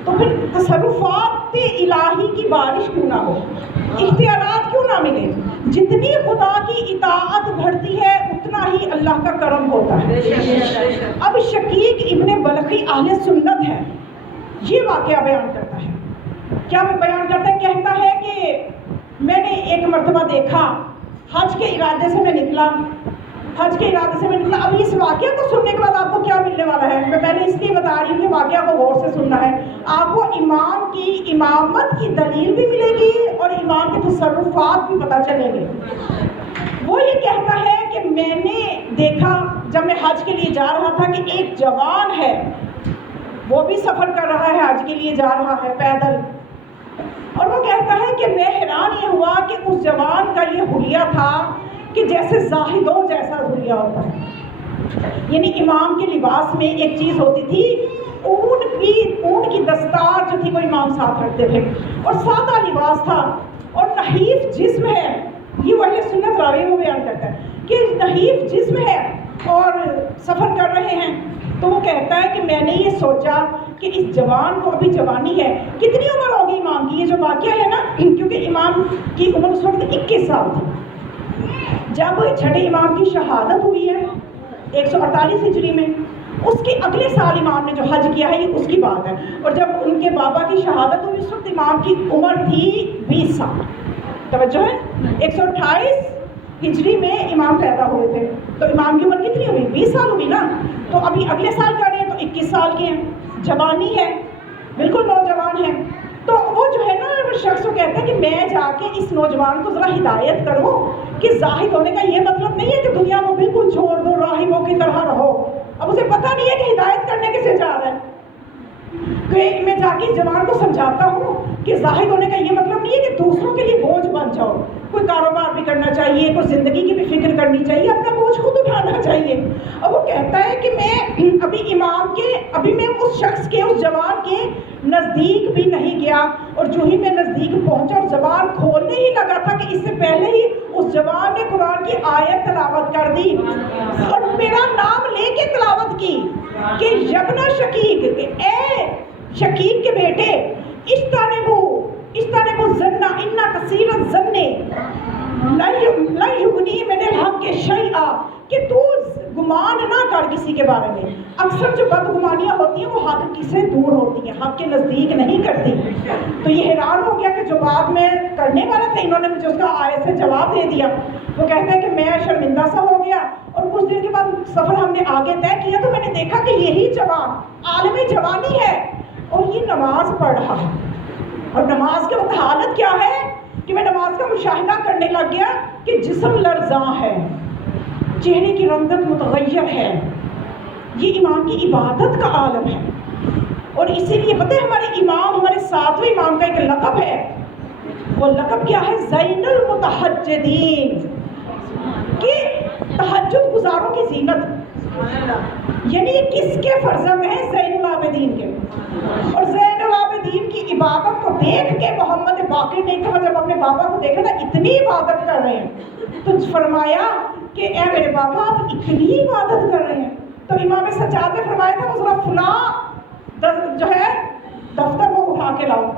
تو پھر تصرفات الہی کی بارش کیوں نہ ہو, اختیارات کیوں نہ ملے. جتنی خدا کی اطاعت بڑھتی ہے اتنا ہی اللہ کا کرم ہوتا ہے. اب شقیق ابن بلخی اہل سنت ہے, یہ واقعہ بیان کرتا ہے. کیا وہ بیان کرتا ہے, کہتا ہے کہ میں نے ایک مرتبہ دیکھا, حج کے ارادے سے میں نکلا, حج کے ارادے سے میں نکلا. اب اس واقعہ کو سننے کے بعد آپ کو کیا ملنے والا ہے, میں نے اس لیے بتا رہی ہوں کہ واقعہ کو غور سے سننا ہے. آپ کو امام کی امامت کی دلیل بھی ملے گی اور امام کے تصرفات بھی پتہ چلیں گے. وہ یہ کہتا ہے کہ میں نے دیکھا جب میں حج کے لیے جا رہا تھا کہ ایک جوان ہے, وہ بھی سفر کر رہا ہے, حج کے لیے جا رہا ہے پیدل. اور وہ کہتا ہے کہ میں حیران یہ ہوا کہ اس جوان کا یہ حلیہ تھا کہ جیسے زاہدوں جیسا حلیہ ہوتا ہے. یعنی امام کے لباس میں ایک چیز ہوتی تھی, اون کی دستار جو تھی وہ امام ساتھ رکھتے تھے, اور سادہ لباس تھا اور نحیف جسم ہے. یہ وہ اہل سنت راوی میں بیان کرتا ہے کہ نحیف جسم ہے اور سفر کر رہے ہیں. تو وہ کہتا ہے کہ میں نے یہ سوچا کہ اس جوان کو, ابھی جوانی ہے, کتنی عمر ہوگی امام کی, یہ جو واقعہ ہے نا, کیونکہ امام کی عمر اس وقت 21 سال تھی. جب چھٹے امام کی شہادت ہوئی ہے 148 ہجری میں, اس کے اگلے سال امام نے جو حج کیا ہے یہ اس کی بات ہے. اور جب ان کے بابا کی شہادت ہوئی اس وقت امام کی عمر تھی 20 سال. توجہ ہے, 128 ہجری میں امام پیدا ہوئے تھے, تو امام کی عمر کتنی ہوئی, 20 سال ہوئی نا. تو ابھی اگلے سال کر رہے ہیں تو 21 سال کے ہیں, جوانی ہے, بالکل نوجوان ہے. تو وہ جو ہے نا وہ شخص وہ کہتا ہے کہ میں جا کے اس نوجوان کو ذرا ہدایت کروں کہ زاہد ہونے کا یہ مطلب نہیں ہے کہ دنیا کو بالکل چھوڑ دو, راہبوں کی طرح رہو. اب اسے پتہ نہیں ہے کہ ہدایت کرنے کسے جا رہا ہے. کہ میں جا کے جوان کو سمجھاتا ہوں کہ زاہد ہونے کا یہ مطلب نہیں ہے کہ دوسروں کے لیے بوجھ بن جاؤ. کوئی کاروبار بھی کرنا چاہیے, کوئی زندگی کی بھی فکر کرنی چاہیے, اپنا بوجھ خود اٹھانا چاہیے. اور وہ کہتا ہے کہ میں ابھی میں اس شخص کے, اس جوان کے نزدیک بھی نہیں گیا, اور جو ہی میں نزدیک پہنچا اور زبان کھولنے ہی لگا تھا کہ اس سے پہلے ہی اس جوان نے قرآن کی آیت تلاوت کر دی اور میرا نام لے کے تلاوت کی کہ یبنا شقیق, اے شقیق کے بیٹے, استانبو زنہ انا کثیر الظن لا یغنی من الحق شیئا, کہ تو گمان نہ کر کسی کے بارے میں. اکثر جو بدگمانیاں ہوتی ہیں وہ حق سے دور ہوتی ہیں, حق کے نزدیک نہیں کرتی. تو یہ حیران ہو گیا کہ جو بات میں کرنے والا تھا انہوں نے مجھے اس کا آیت سے جواب دے دیا. وہ کہتا ہے کہ میں شرمندہ سا ہو گیا, اور کچھ دیر کے بعد سفر ہم نے آگے طے کیا تو میں نے دیکھا کہ یہی جوان عالم جوانی ہے اور یہ نماز پڑھ رہا ہے. اور نماز کے وقت حالت کیا ہے کہ میں نماز کا مشاہدہ کرنے لگ گیا کہ جسم لرزاں ہے, چہرے کی رنگت متغیر ہے. یہ امام کی عبادت کا عالم ہے. اور اسی لیے پتہ ہے ہمارے 7ویں امام کا ایک لقب ہے. وہ لقب کیا ہے؟ زین المتحجدین, کہ تہجد گزاروں کی زینت. یعنی یہ کس کے فرزند ہیں؟ زین العابدین کے. اور زین العابدین کی عبادت کو دیکھ کے محمد باقر نے کہا, جب اپنے بابا کو دیکھا نا اتنی عبادت کر رہے ہیں, تو فرمایا کہ اے میرے بابا آپ اتنی عبادت کر رہے ہیں. تو امام سجاد نے فرمایا تھا ذرا فلاں جو ہے دفتر وہ اٹھا کے لاؤ,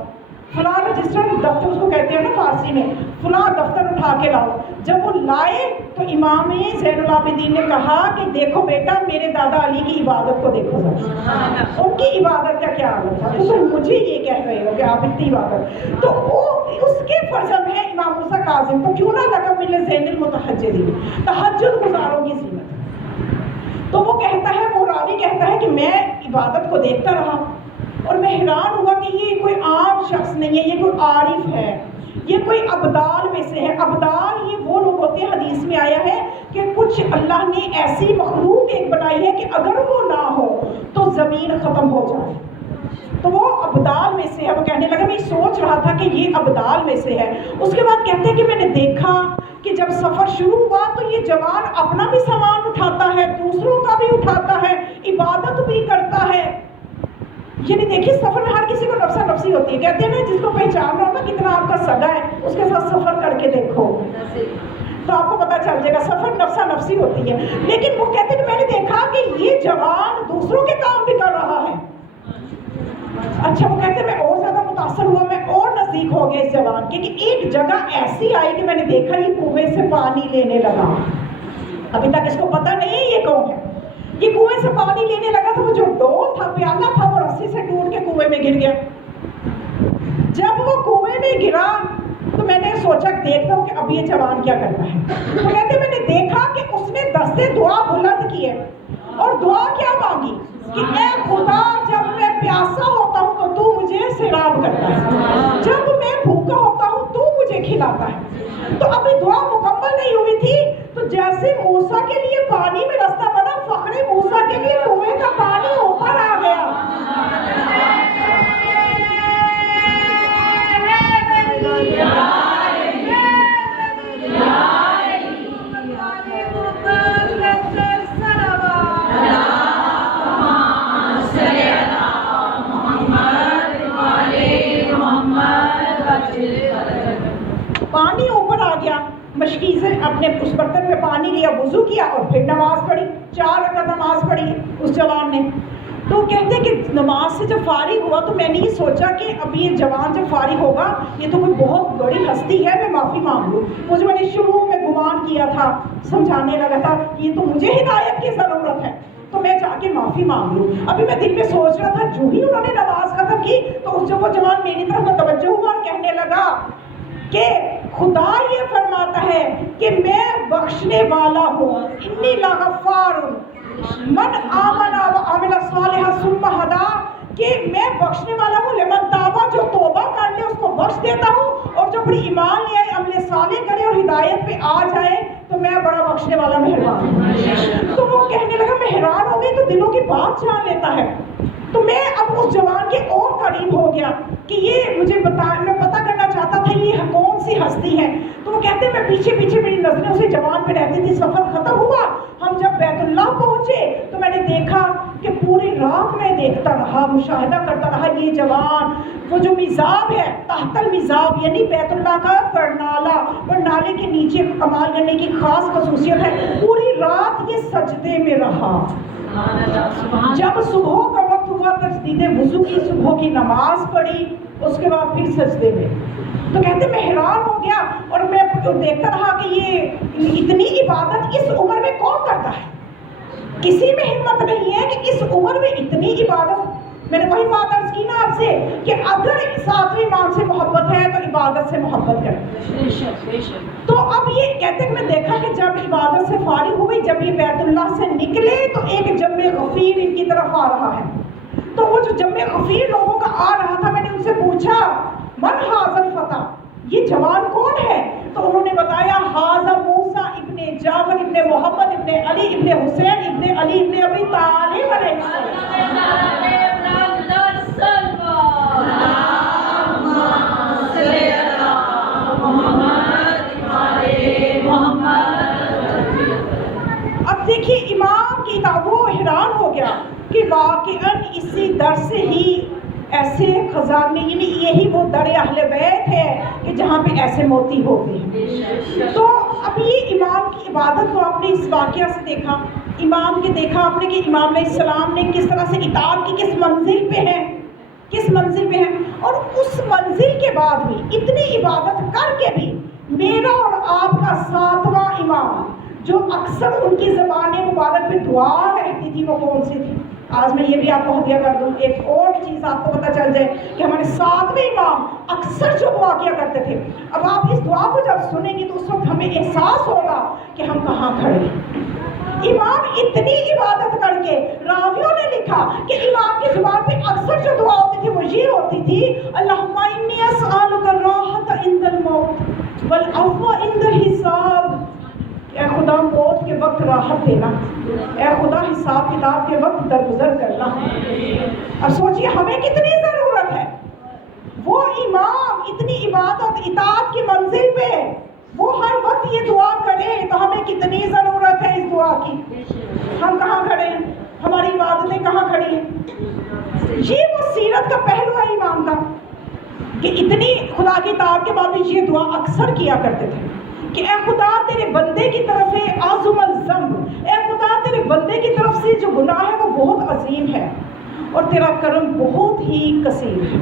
فلاں رجسٹر دفتر اس کو کہتے ہیں نا فارسی میں, فلاں دفتر اٹھا کے لاؤ. جب وہ لائے تو امام زین العابدین نے کہا کہ دیکھو بیٹا میرے دادا علی کی عبادت کو دیکھو ذرا, ان کی عبادت کا کیا حال تھا, تو تم مجھے یہ کہہ رہے ہو کہ آپ اتنی عبادت. تو وہ اس کے فرزند ہیں امام موسیٰ کاظم, تو کیوں نہ لقب ملے زین المتحجدین, تہجد گزاروں کی زینت. تو وہ کہتا ہے, وہ راوی کہتا ہے کہ میں عبادت کو دیکھتا رہا اور میں حیران ہوا کہ یہ کوئی عام شخص نہیں ہے, یہ کوئی عارف ہے, یہ کوئی ابدال میں سے ہے. ابدال یہ وہ لوگ ہوتے ہیں, حدیث میں آیا ہے کہ کچھ اللہ نے ایسی مخلوق ایک بنائی ہے کہ اگر وہ نہ ہو تو زمین ختم ہو جائے. تو وہ ابدال میں سے ہے. وہ کہنے لگا میں سوچ رہا تھا کہ یہ ابدال میں سے ہے. اس کے بعد کہتے ہیں کہ میں نے دیکھا کہ جب سفر شروع ہوا تو یہ جوان اپنا بھی سامان اٹھاتا ہے, دوسروں کا بھی اٹھاتا ہے, عبادت بھی کرتا ہے. یعنی دیکھیے سفر میں ہر کسی کو نفسا نفسی ہوتی ہے. کہتے ہیں نا جس کو پہچاننا ہوگا کتنا آپ کا سگا ہے اس کے ساتھ سفر کر کے دیکھو تو آپ کو پتہ چل جائے گا, سفر نفسا نفسی ہوتی ہے. لیکن وہ کہتے ہیں کہ میں نے دیکھا کہ یہ جوان دوسروں کے کام بھی کر رہا ہے. اچھا وہ کہتے ہیں میں اور زیادہ متاثر ہوا, میں اور نزدیک ہو گیا اس جوان کے, کہ ایک جگہ ایسی آئی کہ میں نے دیکھا یہ کنویں سے پانی لینے لگا. ابھی تک اس کو پتہ نہیں ہے یہ کون ہے. یہ کنویں سے پانی لینے لگا تو وہ جو ڈول تھا, پیالہ تھا, وہ رسی سے ٹوٹ کے کنویں میں گر گیا. جب وہ کنویں میں گرا تو میں نے سوچا دیکھتا ہوں کہ اب یہ جوان کیا کرتا ہے. تو کہتے میں نے دیکھا کہ اس نے دستے دعا بلند کی ہے, اور دعا کیا مانگی کہ اے خدا جب میں پیاسا ہوتا ہوں تو تو مجھے سیراب کرتا ہے, جب میں بھوکا ہوتا ہوں تو مجھے کھلاتا ہے. تو ابھی دعا مکمل نہیں ہوئی تھی تو جیسے موسیٰ کے لیے پانی میں رستہ بنا, فخر موسیٰ کے لیے کنویں کا پانی اوپر آ گیا. پانی اوپر آ گیا, مشکی سے اپنے اس برتن میں پانی لیا, وضو کیا اور پھر نماز پڑھی. 4 رکعت نماز پڑھی اس جوان نے. تو کہتے ہیں کہ نماز سے جب فارغ ہوا تو میں نے یہ سوچا کہ اب یہ جوان جب فارغ ہوگا یہ تو کوئی بہت بڑی ہستی ہے, میں معافی مانگ لوں. وہ جو میں نے شروع میں گمان کیا تھا, سمجھانے لگا تھا یہ تو مجھے ہدایت کی ضرورت ہے تو میں جا کے معافی مانگ لوں. ابھی میں دل میں سوچ رہا تھا, جو ہی انہوں نے نماز ختم کی تو جب وہ جوان میری طرف متوجہ ہوا اور کہنے لگا کہ خدا یہ فرماتا ہے کہ میں بخشنے والا ہوں, انی لغفار من آمن و عمل صالحا ثم ہدی, کہ میں بخشنے والا ہوں لمن تابا, جو توبہ کر لے اس کو بخش دیتا ہوں, اور جو اپنی ایمان لے آئے, عمل صالح کرے اور ہدایت پہ آ جائے تو میں بڑا بخشنے والا مہربان ہوں. تو وہ کہنے لگا میں حیران ہو گئی, تو دلوں کی بات جان لیتا ہے. تو میں اب اس جوان کے اور قریب ہو گیا کہ یہ مجھے میں پتہ کرنا چاہتا تھا یہ کون سی ہستی ہے. تو وہ کہتے ہیں میں پیچھے پیچھے میری نظریں اسے جوان پہ رہتی تھی. سفر ختم ہوا, ہم جب بیت اللہ پہنچے تو میں نے دیکھا کہ پوری رات میں دیکھتا رہا, مشاہدہ کرتا رہا یہ جوان. وہ جو میزاب ہے, تحت المیزاب یعنی بیت اللہ کا برنالہ, برنالے کے نیچے کمال کرنے کی خاص خصوصیت ہے, پوری رات یہ سجدے میں رہا. جب صبح کا وقت ہوا تجدید وضو کی, صبح کی نماز پڑھی, اس کے بعد پھر سجدے میں. تو کہتے میں حیران ہو گیا اور میں دیکھتا رہا کہ یہ اتنی عبادت اس عمر میں کون کرتا ہے. کسی میں ہمت نہیں ہے کہ اس عمر میں اتنی عبادت. میں نے وہی بات عرض کی نا آپ سے کہ اگر ساتویں امام سے محبت ہے تو عبادت سے محبت کریں. تو اب یہ کہتے کہ میں دیکھا کہ جب عبادت سے فارغ ہوئی, جب یہ بیت اللہ سے نکلے تو ایک جمع غفیر ان کی طرف آ رہا ہے. تو وہ جو جمع غفیر لوگوں کا آ رہا تھا, میں نے ان سے پوچھا من حاضر فتح, یہ جوان کون ہے؟ تو انہوں نے بتایا حاضر موسیٰ ابن جعفر ابن محمد ابن علی ابن حسین ابن علی ابن ابی طالب علیہ السلام. اب دیکھیے امام کی وہ حیران ہو گیا کہ واقعاً اسی در سے ہی ایسے خزانے, یعنی یہی وہ در اہل بیت ہے کہ جہاں پہ ایسے موتی ہوتے ہیں. تو اب یہ امام کی عبادت کو آپ نے اس واقعہ سے دیکھا, امام کے دیکھا آپ نے کہ امام علیہ السلام نے کس طرح سے اطاعت کی, کس منزل پہ ہے, کس منزل پہ ہے. اور اس منزل کے بعد بھی اتنی عبادت کر کے بھی میرا اور آپ کا ساتواں امام جو اکثر ان کی زبان مبارک پہ دعا رہتی تھی وہ کون سی تھی؟ آج میں یہ بھی آپ کو ہدیہ کر دوں, ایک اور چیز آپ کو پتہ چل جائے کہ ہمارے ساتویں امام اکثر جو دعا کیا کرتے تھے. اب آپ اس دعا کو جب سنیں گی تو اس وقت ہمیں احساس ہوگا کہ ہم کہاں کھڑے ہیں. امام اتنی عبادت کر کے, راویوں نے لکھا کہ امام کی زبان پہ اکثر جو دعا ہوتی تھی وہ یہ ہوتی تھی اللہم انی اسألک الراحۃ عند الموت والعفو عند الحساب. اے خدا موت کے وقت راحت دینا, اے خدا حساب کتاب کے وقت درگزر کرنا. اب سوچئے ہمیں کتنی ضرورت ہے. وہ امام اتنی عبادت اطاعت کی منزل پہ وہ ہر وقت یہ دعا کرے تو ہمیں کتنی ضرورت ہے اس دعا کی. ہم کہاں کھڑے ہیں, ہماری عبادتیں کہاں کھڑی ہیں. یہ وہ سیرت کا پہلو ہے امام کا کہ اتنی خدا کی اطاعت کے بعد بھی یہ دعا اکثر کیا کرتے تھے کہ اے خدا تیرے بندے کی طرف ہے عظم الذنب, اے خدا تیرے بندے کی طرف سے جو گناہ ہے وہ بہت عظیم ہے اور تیرا کرم بہت ہی کثیر ہے.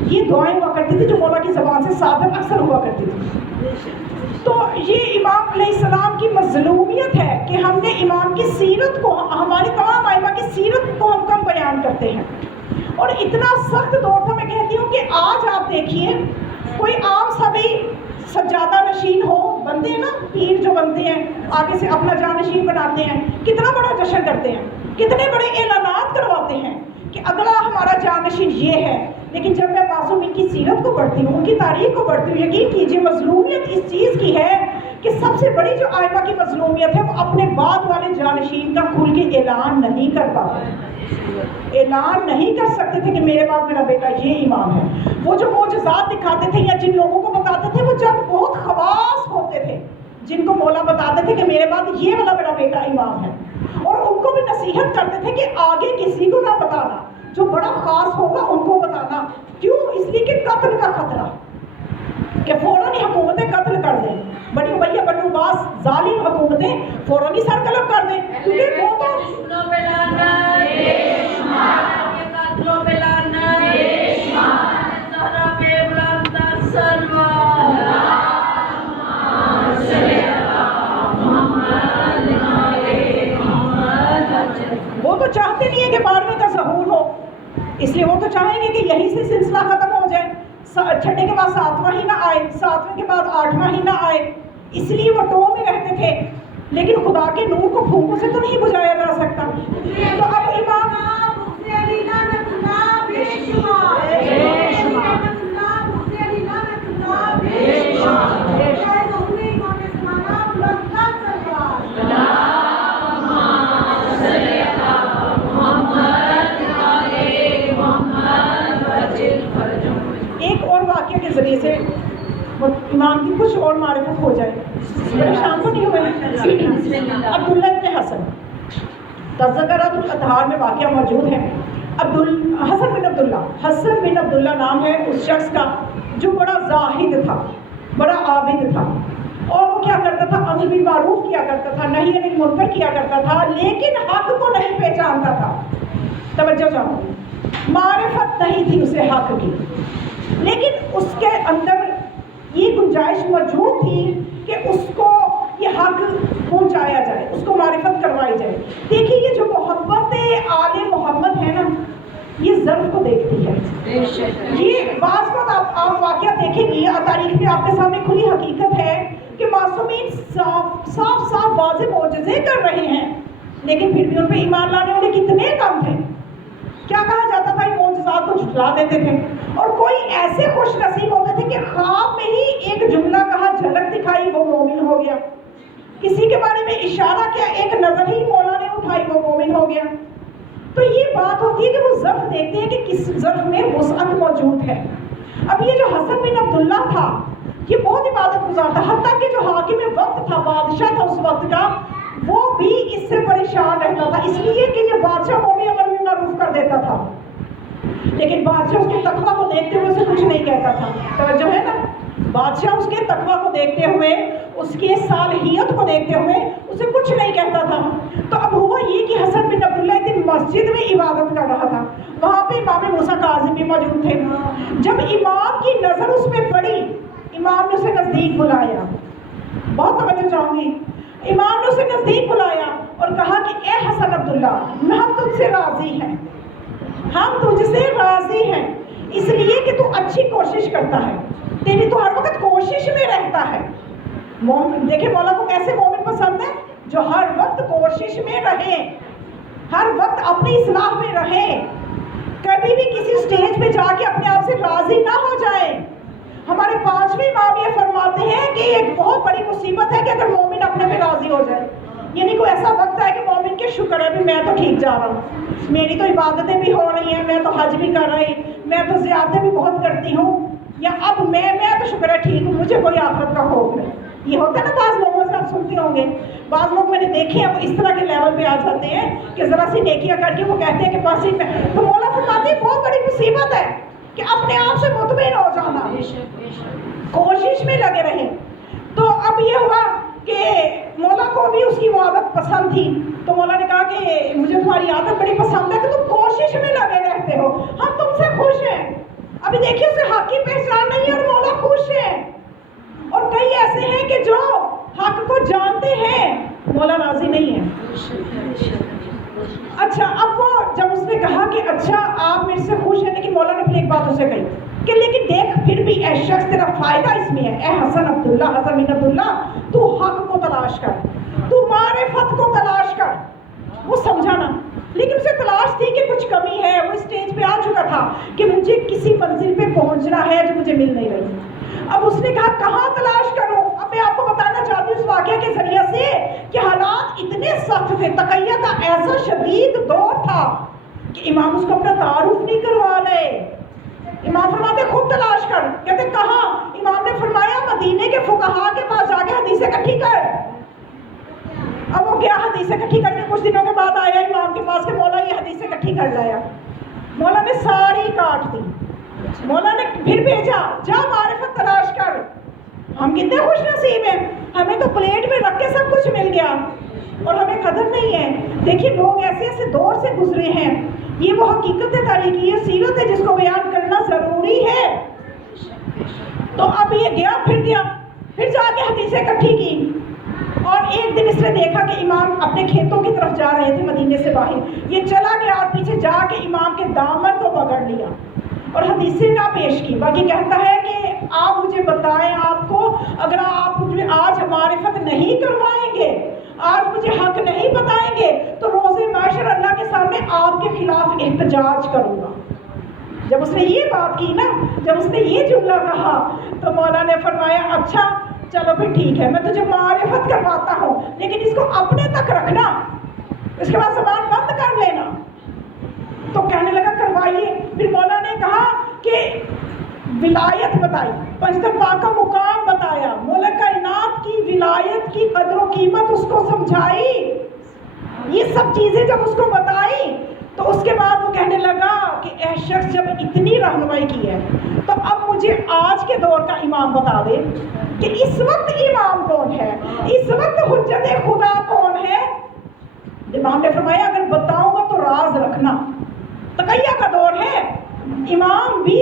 یہ دعائیں ہوا کرتی تھی جو مولا کی زبان سے صادر اکثر ہوا کرتی تھی. تو یہ امام علیہ السلام کی مظلومیت ہے کہ ہم نے امام کی سیرت کو, ہماری تمام ائمہ کی سیرت کو ہم کم بیان کرتے ہیں. اور اتنا سخت دور تھا, میں کہتی ہوں کہ آج آپ دیکھیے کوئی عام سا بھی سجادہ نشین ہو, بندے ہیں نا پیر جو بنتے ہیں آگے سے اپنا جانشین بناتے ہیں, کتنا بڑا جشن کرتے ہیں, کتنے بڑے اعلانات کرواتے ہیں کہ اگلا ہمارا جانشین یہ ہے. لیکن جب میں معصومین کی سیرت کو پڑھتی ہوں, ان کی تاریخ کو پڑھتی ہوں, یقین کیجیے مظلومیت اس چیز کی ہے کہ سب سے بڑی جو ائمہ کی مظلومیت ہے وہ اپنے بعد والے جانشین کا کھل کے اعلان نہیں کر پاتے, اعلان نہیں کر سکتے تھے کہ میرے بعد میرا بیٹا یہ امام ہے. وہ جو معجزات دکھاتے تھے یا جن لوگوں کو بتاتے تھے وہ جب بہت خواص ہوتے تھے جن کو مولا بتاتے تھے کہ میرے بعد یہ والا میرا بیٹا امام ہے, اور ان کو بھی نصیحت کرتے تھے کہ آگے کسی کو نہ بتانا, جو بڑا خاص ہوگا ان کو بتانا. کیوں؟ اس لیے کہ قتل کا خطرہ, کہ فوراً ہی حکومتیں قتل کر دیں, بنی امیہ بنو عباس ظالم حکومتیں فوراً ہی سر قلم کر دیں, کیونکہ وہ تو وہ تو چاہتے نہیں ہیں کہ 12ویں کا ظہور ہو, اس لیے وہ تو چاہیں گے کہ یہیں سے سلسلہ ختم ہو جائے, چھٹے کے بعد 7واں ہی نہ آئے, 7ویں کے بعد 8واں ہی نہ آئے. اس لیے وہ ٹو میں رہتے تھے. لیکن خدا کے نور کو پھونکوں سے تو نہیں بجھایا جا سکتا. تو اب امام ایمان کی کچھ اور معرفت ہو جائے. پریشان تو نہیں ہوئے؟ عبداللہ ابن حسن تذکرۃ الاطہار میں واقعہ موجود ہے. حسن بن عبداللہ نام ہے اس شخص کا جو بڑا زاہد تھا, بڑا عابد تھا, اور وہ کیا کرتا تھا؟ امر بالمعروف کیا کرتا تھا, نہی عن المنکر کیا کرتا تھا, لیکن حق کو نہیں پہچانتا تھا. توجہ چاہوں گی, معرفت نہیں تھی اسے حق کی, لیکن اس کے اندر یہ گنجائش موجود تھی کہ اس کو یہ حق پہنچایا جائے, اس کو معرفت کروائی جائے. دیکھیے یہ جو محبت آل محمد ہے نا, یہ ظرف کو دیکھتی ہے. یہ بعض وقت آپ واقعہ دیکھیں گے, تاریخ میں آپ کے سامنے کھلی حقیقت ہے کہ معصومین صاف واضح معجزے کر رہے ہیں, لیکن پھر بھی ان پہ ایمان لانے والے کتنے کم تھے. کیا کہا جاتا تھا؟ ان معجزات کو جھٹلا دیتے تھے. اور کوئی ایسے خوش نصیب ہوتے تھے کہ خواب میں ہی ایک جملہ کہا, جھلک دکھائی, وہ مومن ہو گیا. کسی کے بارے میں اشارہ کیا, ایک نظر ہی مولا نے اٹھائی, وہ مومن ہو گیا. تو یہ بات ہوتی ہے کہ وہ ظرف دیکھتے ہیں کہ کس ظرف میں وسعت موجود ہے. اب یہ جو حسن بن عبداللہ تھا, یہ بہت عبادت گزار تھا, حتیٰ کہ جو حاکم وقت تھا, بادشاہ تھا اس وقت کا, وہ بھی اس سے پریشان رہتا تھا, اس لیے کہ یہ بادشاہ کو بھی امر بالمعروف کر دیتا تھا, لیکن بادشاہ اس کے تقویٰ کو دیکھتے ہوئے اسے کچھ نہیں کہتا تھا. توجہ ہے نا, بادشاہ اس کے تقویٰ کو دیکھتے ہوئے, اس کی صالحیت کو دیکھتے ہوئے اسے کچھ نہیں کہتا تھا. تو اب ہوا یہ کہ حسن بن عبداللہ ایک دن مسجد میں عبادت کر رہا تھا, وہاں پہ امام موسیٰ کاظم بھی موجود تھے. جب امام کی نظر اس پہ پڑی, امام نے اسے نزدیک بلایا, بہت توجہ چاہوں گی, امام نے اسے نزدیک بلایا اور کہا کہ اے حسن عبداللہ, ہم تجھ سے راضی ہیں, ہم تجھ سے راضی ہیں, اس لیے کہ تو اچھی کوشش کرتا ہے, تیری تو ہر وقت کوشش میں رہتا ہے. دیکھیں مولا کو کیسے مومن پسند ہے, جو ہر وقت کوشش میں رہے, ہر وقت اپنی اصلاح میں رہے, کبھی بھی کسی سٹیج پہ جا کے اپنے آپ سے راضی نہ ہو جائے. ہمارے 5ویں امام یہ فرماتے ہیں کہ ایک بہت بڑی مصیبت ہے کہ اگر مومن اپنے پہ راضی ہو جائے. یعنی کوئی ایسا وقت ہے کہ مومن کے شکر ہے بھی میں تو ٹھیک جا رہا ہوں, میری تو عبادتیں بھی ہو رہی ہیں, میں تو حج بھی کر رہی, میں تو زیارتیں بھی بہت کرتی ہوں, یا اب میں تو شکر ہے ٹھیک ہوں, مجھے کوئی آخرت کا خوف نہیں. یہ ہوتا ہے نا بعض لوگوں سے, آپ سنتے ہوں گے, بعض لوگ میں نے دیکھے ہیں وہ اس طرح کے لیول پہ آ جاتے ہیں کہ ذرا سی نیکیاں کر کے وہ کہتے ہیں کہ بس ہی میں, تو مولا فرماتے ہیں بہت بڑی مصیبت ہے کہ اپنے آپ سے مطمئن ہو جانا, کوشش میں لگے رہیں. تو اب یہ ہوا کہ مولا کو بھی اس کی وہ عادت پسند تھی, تو مولا نے کہا کہ مجھے تمہاری عادت بڑی پسند ہے کہ تم کوشش میں لگے رہتے ہو, ہم تم سے خوش ہیں. ابھی دیکھیے اسے حق کی پہچان نہیں ہے اور مولا خوش ہے. اور کئی ایسے ہیں کہ جو حق کو جانتے ہیں, مولا راضی نہیں ہے. اچھا, اب وہ جب اس نے کہا کہ اچھا آپ میرے سے خوش ہیں, لیکن مولا نے پھر ایک بات اسے کہی کہ لیکن دیکھ پھر بھی اے شخص تیرا فائدہ اس میں ہے, اے حسن بن عبداللہ, تو حق کو تلاش کر, تو معرفت کو تلاش کر. وہ سمجھا نا, لیکن اسے تلاش تھی کہ کچھ کمی ہے, وہ اسٹیج پہ آ چکا تھا کہ مجھے کسی منزل پہ پہنچنا ہے جو مجھے مل نہیں رہی. اب اس نے کہا کہاں تلاش کروں. اب میں آپ کو بتانا چاہتی ہوں اس واقعے کے ذریعے سے کہ حالات اتنے سخت تھے, تقیہ کا ایسا شدید دور تھا کہ امام اس کو اپنا تعارف نہیں کروا رہے. امام فرماتے خود تلاش کر, کہتے کہاں؟ امام نے فرمایا مدینے کے فقہا کے پاس جا کے حدیثیں اکٹھی کر. اب وہ گیا حدیثیں اکٹھی کر کے, کچھ دنوں کے بعد آیا امام کے پاس کہ مولا یہ حدیثیں اکٹھی کر لایا. مولا نے ساری کاٹ دی. مولا نے پھر بھیجا جا معرفت تلاش کر. ہم کتنے خوش نصیب ہیں, ہمیں تو پلیٹ میں رکھ کے سب کچھ مل گیا اور ہمیں قدر نہیں ہے. دیکھیے لوگ ایسے ایسے دور سے گزرے ہیں, یہ وہ حقیقت تاریخی ہے, سیرت ہے جس کو بیان کرنا ضروری ہے. تو اب یہ گیا, پھر جا کے حدیثیں اکٹھی کی. اور ایک دن اس نے دیکھا کہ امام اپنے کھیتوں کی طرف جا رہے تھے مدینے سے باہر. یہ چلا گیا اور پیچھے جا کے امام کے دامن کو پکڑ لیا اور حدیثیں نہ پیش کی. باقی کہتا ہے کہ آپ مجھے بتائیں, آپ کو اگر آپ مجھے آج معرفت نہیں کروائیں گے, آج مجھے حق نہیں بتائیں گے, تو روز محشر اللہ کے سامنے آپ کے خلاف احتجاج کروں گا. جب اس نے یہ بات کی نا, جب اس نے یہ جملہ کہا, تو مولا نے فرمایا اچھا چلو پھر ٹھیک ہے, میں تجھے معرفت کرواتا ہوں, لیکن اس کو اپنے تک رکھنا, اس کے بعد زبان بند کر لینا. تو کہنے لگا کروائیے. پھر مولا نے کہا کہ ولایت بتائی، پنجتن پاک کا مقام بتایا، ملک کائنات کی ولایت کی قدر و قیمت اس کو سمجھائی، یہ سب چیزیں جب اس کو بتائی تو اس کے بعد وہ کہنے لگا کہ اے شخص جب اتنی رہنمائی کی ہے تو اب مجھے آج کے دور کا امام بتا دے کہ اس وقت امام کون ہے، اس وقت حجت خدا کون ہے۔ امام نے فرمایا اگر بتاؤں گا تو راز رکھنا، تقیہ کا دور ہے، امام بھی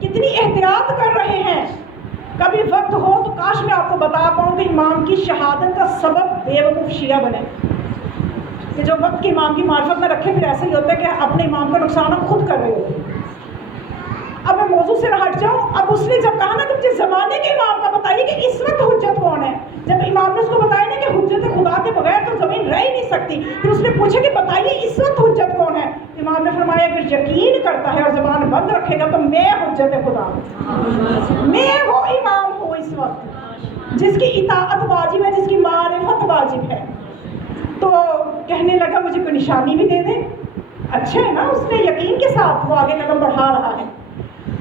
کتنی احتیاط کر رہے ہیں، کبھی وقت ہو تو کاش میں آپ کو بتا پاؤں کہ امام کی شہادت کا سبب بے وقوف شیعہ بنے، کہ جو وقت کے امام کی معرفت میں رکھے پھر ایسا ہی ہوتا ہے کہ اپنے امام کا نقصان آپ خود کر رہے ہوتے۔ اب میں موضوع سے نہ ہٹ جاؤں، اب اس نے جب کہا نا کہ مجھے زمانے کے امام کا بتائیے کہ اس وقت حجت کون ہے، جب امام نے اس کو بتایا نا کہ حجت خدا کے بغیر تو زمین رہ ہی نہیں سکتی، پھر اس نے پوچھا کہ بتائیے اس وقت حجت کون ہے، امام نے فرمایا اگر یقین کرتا ہے اور زبان بند رکھے گا تو میں حجت خدا ہوں، میں وہ امام ہوں اس وقت جس کی اطاعت واجب ہے، جس کی معرفت واجب ہے۔ تو کہنے لگا مجھے کوئی نشانی بھی دے دیں، اچھا ہے نا، اس نے یقین کے ساتھ وہ آگے قدم بڑھا رہا ہے۔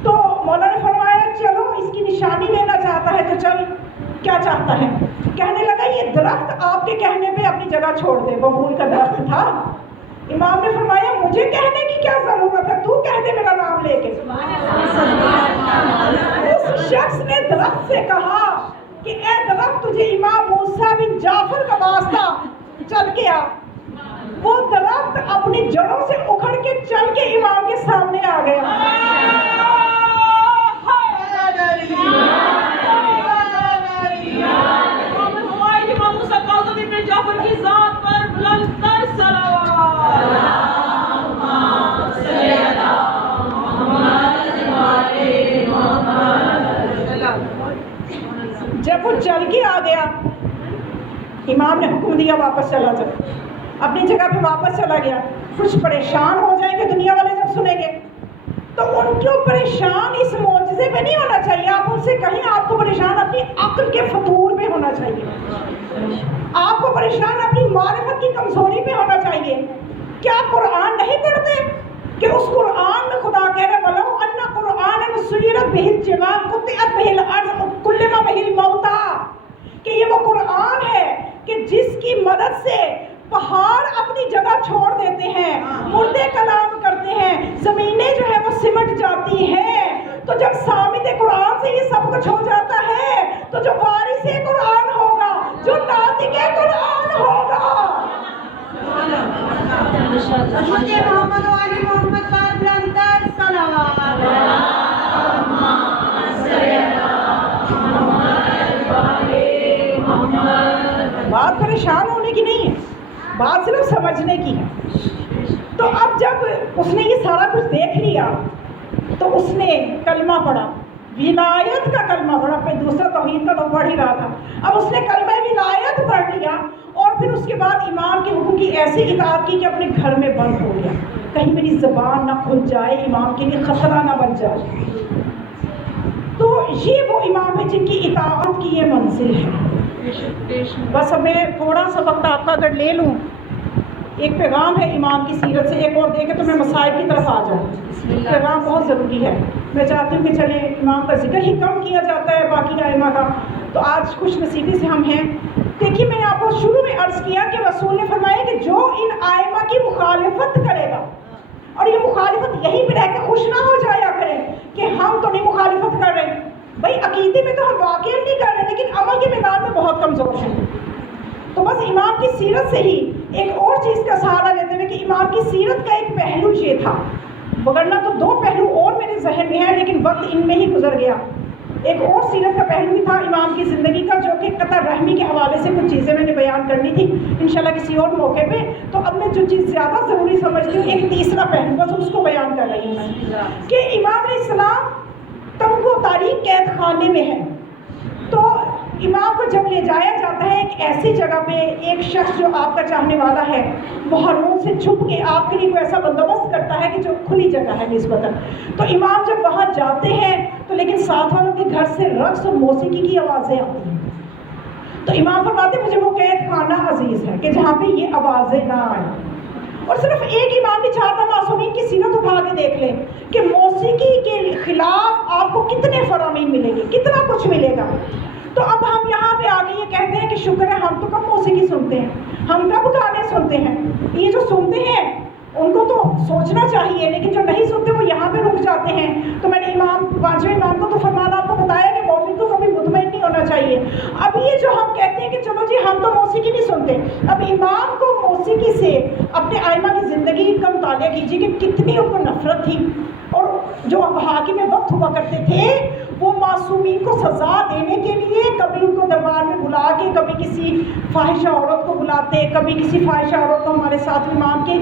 تو مولا نے فرمایا چلو اس کی نشانی لینا چاہتا ہے تو چل، کیا چاہتا ہے؟ کہنے لگا یہ درخت آپ کے کہنے پہ اپنی جگہ چھوڑ دے، ببول کا درخت تھا۔ امام نے فرمایا مجھے کہنے کی کیا ضرورت ہے، تو کہہ دے میرا نام لے کے۔ اس شخص نے درخت سے کہا کہ اے درخت تجھے امام موسیٰ بن جعفر کا واسطہ، چل کے آ۔ وہ درخت اپنی جڑوں سے اکھڑ کے چل کے امام کے سامنے آ گیا۔ امام موسیٰ کاظم ابن جعفر کی ذات پر بلند تر صلوات۔ جب وہ چل کے آ گیا امام نے حکم دیا واپس چلا جا، اپنی جگہ پہ واپس چلا گیا۔ کچھ پریشان ہو جائیں گے دنیا والے جب سنیں گے تو ان کو پریشان اس معجزے پہ نہیں ہونا چاہیے، آپ ان سے کہیں آپ کو پریشان اپنی عقل کے فطور پہ ہونا چاہیے، آپ کو پریشان اپنی معرفت کی کمزوری پہ ہونا چاہیے۔ کیا قرآن نہیں پڑھتے کہ اس قرآن میں خدا کہہ رہے وَلَوْ أَنَّ قُرْآنًا سُيِّرَتْ بِهِ الْجِبَالُ قُطِّعَتْ بِهِ الْأَرْضُ وَكُلِّمَ بِهِ الْمَوْتَىٰ، کہ یہ وہ قرآن ہے کہ جس کی مدد سے پہاڑ اپنی جگہ چھوڑ دیتے ہیں، مردے کلام کرتے ہیں، زمینیں جو ہے وہ سمٹ جاتی ہیں۔ تو جب سامد قرآن سے یہ سب کچھ ہو جاتا ہے تو جو وارث قرآن ہوگا، جو ناطق قرآن ہوگا، مجھے محمد و علی محمد پر بلند تر صلوات۔ بات پریشان ہونے کی نہیں ہے، بات صرف سمجھنے کی ہے۔ تو اب جب اس نے یہ سارا کچھ دیکھ لیا تو اس نے کلمہ پڑھا، ولایت کا کلمہ پڑھا، پھر دوسرا توحید کا تو پڑھ ہی رہا تھا، اب اس نے کلمہ ولایت پڑھ لیا اور پھر اس کے بعد امام کے حکم کی ایسی اطاعت کی کہ اپنے گھر میں بند ہو گیا، کہیں میری زبان نہ کھل جائے، امام کے لیے خطرہ نہ بن جائے۔ تو یہ وہ امام ہے جن کی اطاعت کی یہ منزل ہے۔ بس اب میں تھوڑا سا وقت آپ کا اگر لے لوں، ایک پیغام ہے امام کی سیرت سے، ایک اور دے کے تو میں مسائل کی طرف آ جاؤں۔ پیغام بہت ضروری ہے، میں چاہتی ہوں کہ چلیں امام کا ذکر ہی کم کیا جاتا ہے باقی ائمہ کا، تو آج خوش نصیبی سے ہم ہیں۔ دیکھیے میں نے آپ کو شروع میں عرض کیا کہ رسول نے فرمایا کہ جو ان ائمہ کی مخالفت کرے گا، اور یہ مخالفت یہیں پہ رہ کے خوش نہ ہو جایا کریں کہ ہم تو نہیں مخالفت کر رہے، بھائی عقیدے میں تو ہم واقعی نہیں کر رہے لیکن عمل کے میدان میں بہت کمزور ہیں۔ تو بس امام کی سیرت سے ہی ایک اور چیز کا سہارا لیتے ہوئے کہ امام کی سیرت کا ایک پہلو یہ تھا، وگرنہ تو دو پہلو اور میرے ذہن میں ہیں لیکن وقت ان میں ہی گزر گیا۔ ایک اور سیرت کا پہلو بھی تھا امام کی زندگی کا، جو کہ قطع رحمی کے حوالے سے کچھ چیزیں میں نے بیان کرنی تھی انشاءاللہ کسی اور موقع پہ۔ تو اب میں جو چیز زیادہ ضروری سمجھتی ہوں، ایک تیسرا پہلو بس اس کو بیان کر رہی ہوں کہ امام علیہ السلام تنگ و تاریک قید خانے میں ہے، تو امام کو جب لے جایا جاتا ہے ایک ایسی جگہ پہ، ایک شخص جو آپ کا چاہنے والا ہے وہ ہارون سے چھپ کے آپ کے لیے کوئی ایسا بندوبست کرتا ہے کہ جو کھلی جگہ ہے نسبتاً، تو امام جب وہاں جاتے ہیں تو لیکن ساتھ والوں کے گھر سے رقص اور موسیقی کی آوازیں آتی ہیں، تو امام فرماتے مجھے وہ قید خانہ عزیز ہے کہ جہاں پہ یہ آوازیں نہ آئیں۔ اور صرف ایک ایمان نہیں، 4 معصومین کی سیرت اٹھا کے دیکھ لیں کہ موسیقی کے خلاف آپ کو کتنے فرامین ملیں گے، کتنا کچھ ملے گا۔ تو اب ہم یہاں پہ آ کے یہ کہتے ہیں کہ شکر ہے ہم تو کب موسیقی سنتے ہیں، ہم کب گانے سنتے ہیں۔ یہ جو سنتے ہیں ان کو تو سوچنا چاہیے، لیکن جو نہیں سنتے وہ یہاں پہ رک جاتے ہیں۔ تو میں نے امام 5ویں امام کو تو فرمانا آپ کو بتایا کہ مومن تو کبھی مطمئن نہیں ہونا چاہیے۔ اب یہ جو ہم کہتے ہیں کہ چلو جی ہم تو موسیقی نہیں سنتے، اب امام کو موسیقی سے اپنے آئمہ کی زندگی کا مطالعہ کیجیے کہ کتنی ان کو نفرت تھی، اور جو حاکم وقت ہوا کرتے تھے وہ معصومین کو سزا دینے کے لیے کبھی ان کو دربار میں بلا کے، کبھی کسی فاحشہ عورت کو بلاتے، کبھی کسی فاحشہ عورت کو ہمارے ساتھ امام کے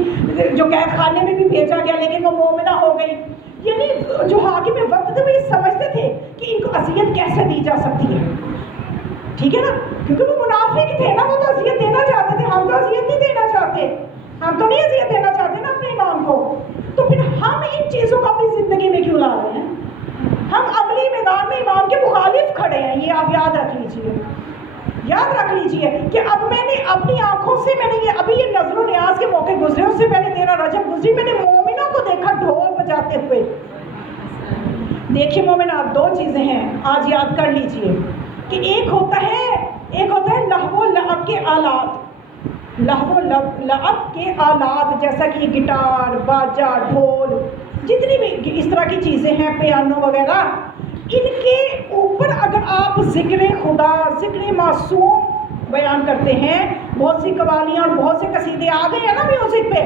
جو قید خانے میں بھی بھیجا گیا لیکن وہ مومنہ ہو گئی۔ یعنی جو حاکم وقت تھے وہ یہ سمجھتے تھے کہ ان کو اذیت کیسے دی جا سکتی ہے، ٹھیک ہے نا، کیونکہ وہ منافق تھے نا، وہ تو اذیت دینا چاہتے تھے، ہم تو اذیت نہیں دینا چاہتے، ہم تو نہیں اذیت دینا چاہتے نا اپنے امام کو۔ تو پھر ہم ان چیزوں کو اپنی زندگی میں کیوں لا رہے ہیں؟ ہم عملی میدان میں امام کے مخالف کھڑے ہیں، یہ آپ یاد رکھ لیجئے، یاد رکھ لیجئے کہ اب میں نے اپنی آنکھوں سے، میں نے یہ ابھی یہ نظر و نیاز کے موقع گزرے، اس سے پہلے 13 رجب گزری، میں نے مومنوں کو دیکھا ڈھول بجاتے ہوئے۔ دیکھیے مومنات، 2 چیزیں ہیں آج یاد کر لیجئے کہ ایک ہوتا ہے لہو و لعب کے آلات، لہو و لعب کے آلات جیسا کہ گٹار، باجا، ڈھول، جتنی بھی اس طرح کی چیزیں ہیں، پیانو وغیرہ، ان کے اوپر اگر آپ ذکر خدا، ذکر معصوم بیان کرتے ہیں، بہت سی قوالیاں اور بہت سے قصیدے آ گئے ہیں نا میوزک پہ،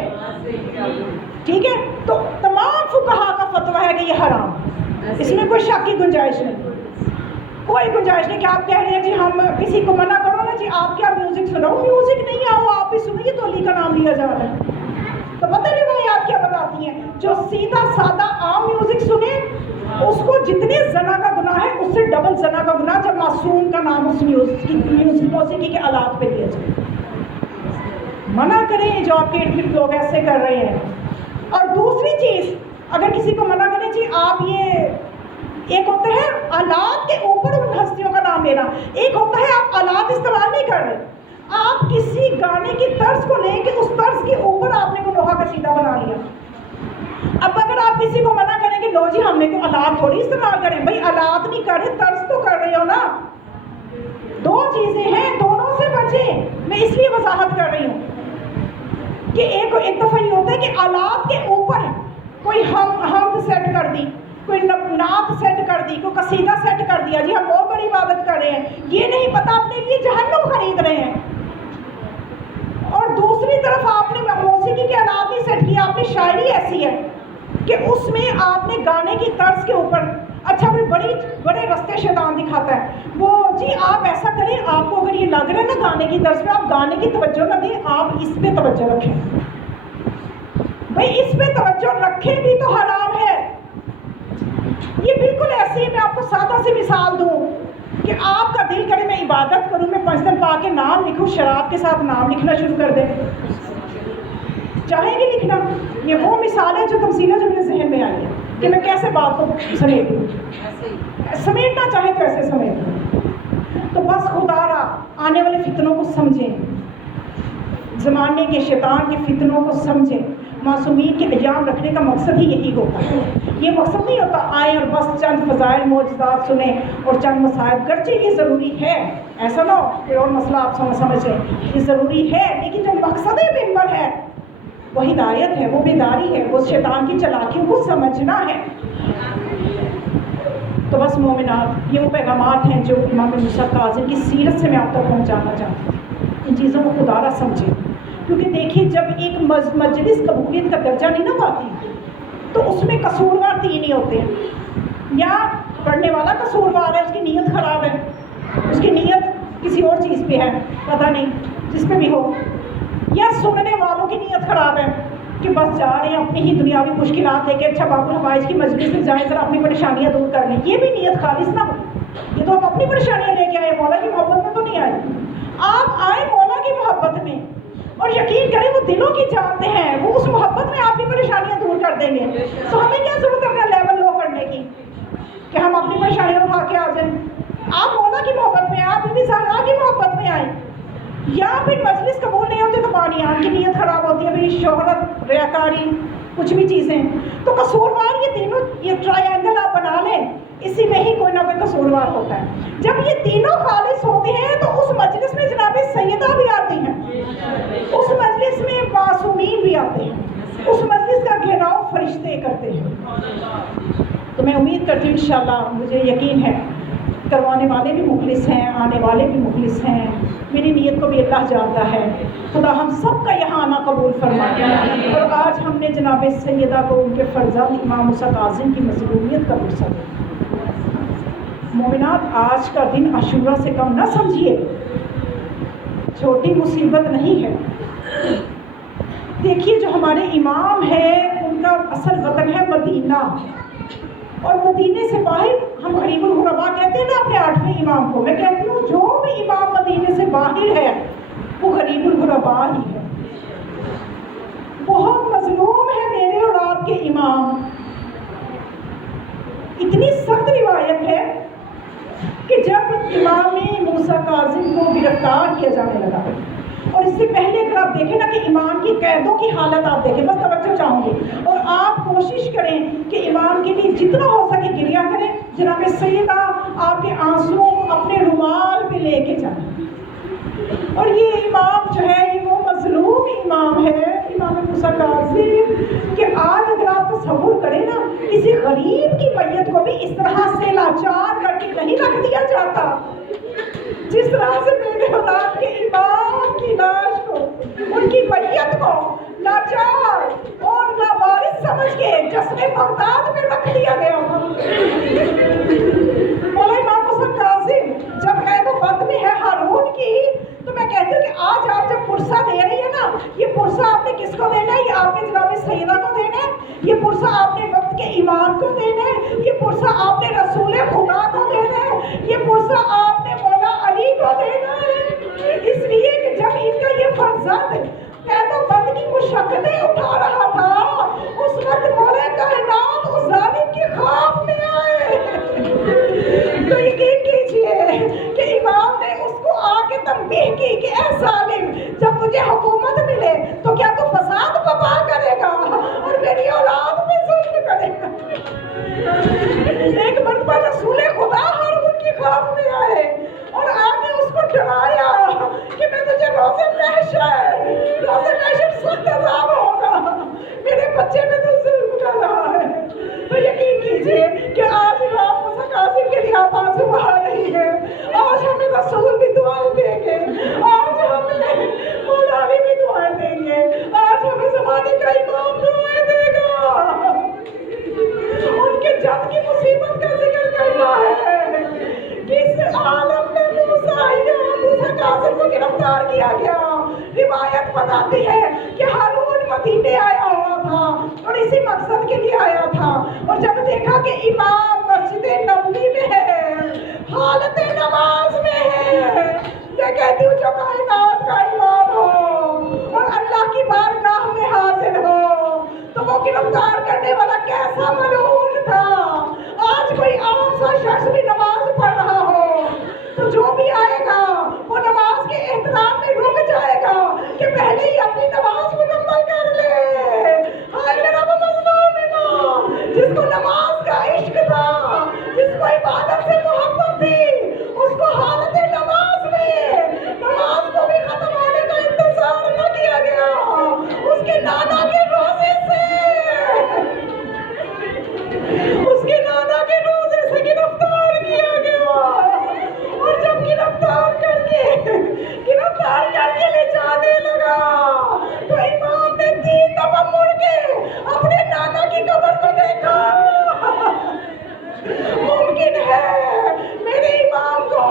ٹھیک ہے، تو تمام فقہا کا فتویٰ ہے کہ یہ حرام، اس میں کوئی شک کی گنجائش نہیں، کوئی گنجائش نہیں کہ آپ کہہ رہے ہیں جی ہم کسی کو منع کرو نا جی آپ کیا میوزک سنو، میوزک نہیں آؤ آپ بھی سنیے، تو علی کا نام لیا جا رہا ہے۔ تو پتہ نہیں روایات کیا بتاتی ہیں، جو سیدھا سادہ عام میوزک سنے اس کو جتنے زنا کا گناہ ہے اس سے ڈبل زنا کا گناہ جب معصوم کا نام اس موسیقی کے آلات پہ لیا جائے۔ منع کریں جو آپ کے ارد گرد لوگ ایسے کر رہے ہیں۔ اور دوسری چیز، اگر کسی کو منع کریں جی آپ یہ، ایک ہوتا ہے آلات کے اوپر ان ہستیوں کا نام لینا، ایک ہوتا ہے آپ آلات استعمال نہیں کر رہے، آپ کسی گانے کی طرز کو لے کے اس طرز کے اوپر آپ نے کوئی لوہا قصیدہ بنا لیا۔ اب اگر آپ کسی کو منع کریں کہ لو جی ہم نے کوئی آلات تھوڑی استعمال کریں، بھائی آلات نہیں کر رہے، طرز تو کر رہے ہو نا، 2 چیزیں ہیں، دونوں سے بچیں۔ میں اس لیے وضاحت کر رہی ہوں کہ ایک دفعہ یہ ہوتا ہے کہ آلات کے اوپر کوئی حمد سیٹ کر دی، کوئی نعت سیٹ کر دی، کوئی قصیدہ سیٹ کر دیا، جی ہم بہت بڑی عبادت کر رہے ہیں، یہ نہیں پتا اپنے لیے جہنم خرید رہے ہیں۔ اور دوسری طرف آپ نے موسیقی کے آلات ہی سیٹ کیا، آپ نے شاعری ایسی ہے کہ اس میں آپ نے گانے کی طرز کے اوپر، اچھا پھر بڑے رستے شیطان دکھاتا ہے، وہ جی آپ ایسا کریں، آپ کو اگر یہ لگ رہا ہے نا گانے کی طرز پہ، آپ گانے کی توجہ نہ دیں، آپ اس پہ توجہ رکھیں۔ بھائی اس پہ توجہ رکھیں بھی تو حرام ہے۔ یہ بالکل ایسے ہی، میں آپ کو سادہ سی مثال دوں کہ آپ کا دل کرے میں عبادت کروں، میں 5 دن پا کے نام لکھوں، شراب کے ساتھ نام لکھنا شروع کر دیں، چاہیں گے لکھنا؟ یہ وہ مثال ہے جو تمثیل ہے جو میرے ذہن میں آئی ہے کہ میں کیسے بات کو سمیٹوں، سمیٹنا چاہیں تو ایسے سمیٹوں۔ تو بس خدا را آنے والے فتنوں کو سمجھیں، زمانے کے شیطان کے فتنوں کو سمجھیں۔ معصومین کے ایام رکھنے کا مقصد ہی یہی ہوتا ہے، یہ مقصد نہیں ہوتا آئیں اور بس چند فضائل معجزات سنیں اور چند مصائب، گرچہ یہ ضروری ہے، ایسا نہ ہو کوئی اور مسئلہ آپ سمجھیں، یہ ضروری ہے، لیکن جو مقصد منبر ہے وہ ہدایت ہے، وہ بیداری ہے، وہ شیطان کی چالاکیوں کو سمجھنا ہے۔ تو بس مومنات، یہ وہ پیغامات ہیں جو امام موسیٰ کاظم کی سیرت سے میں آپ تک پہنچانا چاہتی ہوں۔ ان چیزوں کو خدا را سمجھیں، کیونکہ دیکھیے جب ایک مجلس قبولیت کا درجہ نہیں نہ پاتی تو اس میں قصوروار 3 ہی ہوتے ہیں، یا پڑھنے والا قصوروار ہے، اس کی نیت خراب ہے، اس کی نیت کسی اور چیز پہ ہے، پتہ نہیں جس پہ بھی ہو، یا سننے والوں کی نیت خراب ہے کہ بس جا رہے ہیں اپنی ہی دنیاوی مشکلات لے کے، اچھا باب الحوائج کی مجلس میں جائیں ذرا اپنی پریشانیاں دور کر لیں، یہ بھی نیت خالص نہ ہو، یہ تو آپ اپنی پریشانیاں لے کے آئے، مولا کی محبت میں تو نہیں آئے، آپ آئے مولا کی محبت میں، اور یقین کریں وہ دلوں کی جانتے ہیں، وہ اس محبت میں آپ کی پریشانیاں دور کر دیں گے۔ تو ہمیں کیا ضرورت ہے اپنا لیول لو کرنے کی کہ ہم اپنی پریشانیاں اٹھا کے آ جائیں؟ آپ مولا کی محبت میں، آپ بھی زہرا کی محبت میں آئیں، یا پھر مجلس قبول نہیں ہوتی تو بانیان کی نیت خراب ہوتی ہے، پھر شہرت، ریاکاری، کچھ بھی چیزیں. تو قصوروار یہ تینوں، یہ ٹرائنگل آپ بنا لیں، اسی میں ہی کوئی نہ کوئی قصوروار ہوتا ہے. جب یہ تینوں خالص ہوتے ہیں تو اس مجلس میں جناب سیدہ بھی آتی ہیں، اس مجلس میں معصومین بھی آتے ہیں، اس مجلس کا گھیراؤ فرشتے کرتے ہیں. تو میں امید کرتی ہوں انشاءاللہ، مجھے یقین ہے کروانے والے بھی مخلص ہیں، آنے والے بھی مخلص ہیں، میری نیت کو بھی اللہ جانتا ہے. خدا ہم سب کا یہاں آنا قبول فرمائے. اور آج ہم نے جناب سیدہ کو ان کے فرزند امام موسیٰ کاظم کی مظلومیت کا ورثہ دیا. مومنات، آج کا دن عاشورہ سے کم نہ سمجھیے، چھوٹی مصیبت نہیں ہے. دیکھیے جو ہمارے امام ہیں ان کا اصل وطن ہے مدینہ، اور مدینے سے باہر ہم غریب الغرباء کہتے ہیں نا اپنے 8ویں امام کو. میں کہتی ہوں جو بھی امام مدینے سے باہر ہے وہ غریب الغرباء ہی ہے. بہت مظلوم ہے میرے اور آپ کے امام. اتنی سخت روایت ہے کہ جب امام موسیٰ کاظم کو گرفتار کیا جانے لگا، اور اس سے پہلے اگر آپ دیکھیں نا کہ امام کی قیدوں کی حالت آپ دیکھیں، بس توجہ چاہوں گی، اور آپ کوشش کریں کہ امام کے لیے جتنا ہو سکے گریا کریں. جناب سیدہ آپ کے آنسو اپنے رومال پہ لے کے جائیں. اور یہ امام جو ہے یہ وہ مظلوم امام ہے، امام موسیٰ کاظم، کہ آج اگر آپ تصور کریں نا، کسی غریب کی میت کو بھی اس طرح سے لاچار کر کے نہیں رکھ دیا جاتا جس طرح سے میرے اور آپ کے امام کی لاش کو، ان کی میت کو لاچار اور لاوارث سمجھ کے جشن بغداد میں رکھ دیا گیا تھا. مولا امام موسیٰ کاظم جب قید و بند میں ہے ہارون کی، تو میں کہتی ہوں کہ آج آپ جب پرسہ دے رہی ہیں نا، یہ پرسہ آپ نے کس کو دینا ہے؟ یہ آپ نے جناب سیدہ کو دینا ہے، یہ پرسہ آپ نے وقت کے امام کو دینا ہے، یہ پرسہ آپ نے رسول خدا کو دینا ہے، یہ پرسہ آپ نے مولا علی کو دینا ہے. اس لیے کہ جب ان کا یہ فرزند قید و بند کی مشقتیں اٹھا رہا تھا، اس وقت مولا کائنات اس ظالم کی خواب میں آئے. تو یقین کیجئے کہ امام نے اس کو آ کے تنبیہ کی کہ اے ظالم، جب تجھے حکومت ملے تو کیا تو فساد برپا کرے گا اور میری اولاد میں ظلم کرے گا. ایک مرتبہ رسول خدا ہارون کی خواب میں آئے اور آگے اس کو ڈرایا کہ میں تجھے روز محشر سخت عذاب ہوگا، میرے بچے میں تو ظلم کر رہا ہے. تو یقین کیجئے کہ آج امام موسیٰ کاظم کے لیے آپ آنسو بہا رہی ہے. آج ہمیں رسول بھی دعائیں دیں گے، آج ہمیں مولا علی بھی دعائیں دیں گے، آج ہمیں زمانے کا امام دعائیں دے گا. ان کے جد کی مصیبت کا ذکر کرنا ہے. کس عالم میں موسیٰ کاظم کو گرفتار کیا گیا؟ روایت بتاتی ہے کہ ہارون مدینے آیا ہوا تھا اور اسی مقصد کے لیے آیا تھا، اور جب دیکھا کہ امام مسجد نبوی میں ہے، حالت نماز میں ہے، میں کہتی ہوں جو کائنات کا امام ہو اور اللہ کی بارگاہ میں حاضر ہو تو وہ گرفتار کرنے والا کیسا ملعون تھا. آج کوئی عام سا شخص بھی نماز پڑھ رہا ہو تو جو بھی آئے گا وہ نماز کے احترام میں رک جائے گا کہ پہلے ہی اپنی نماز مکمل کر لے. ہائے میرا وہ مظلوم امام جس کو نماز کا عشق تھا، جس کو عبادت سے محبت تھی، اس کو حالت نماز میں نماز کو بھی ختم ہونے کا انتظار نہ کیا گیا، اس کے نانا کے روزے سے گرفتار کیا گیا. اور جب گرفتار کر کے لے جانے لگا تو امام نے 3 دفعہ مڑ کے اپنے نانا کی قبر کو دیکھا. ممکن ہے میرے امام کو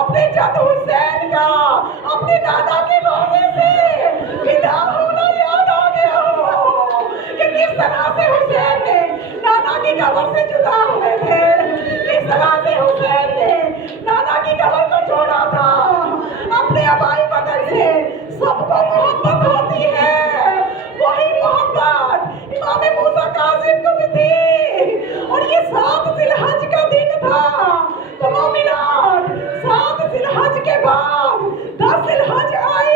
اپنے جد حسین کا اپنے نانا کے روزے سے فدا ہونا یاد آ گیا ہو کہ کس طرح سے حسین نے نانا کی قبر سے جدا ہوئے تھے، کس طرح سے حسین نے نانا کی قبر کو چھوڑا تھا. اپنے آبائی وطن سے سب کو محبت ہوتی ہے، وہی محبت امام موسیٰ کاظم کو بھی تھی. اور یہ 7 ذی الحج کا دن تھا. تو مومنات 7 ذی الحج کے بعد 10 ذی الحج آئے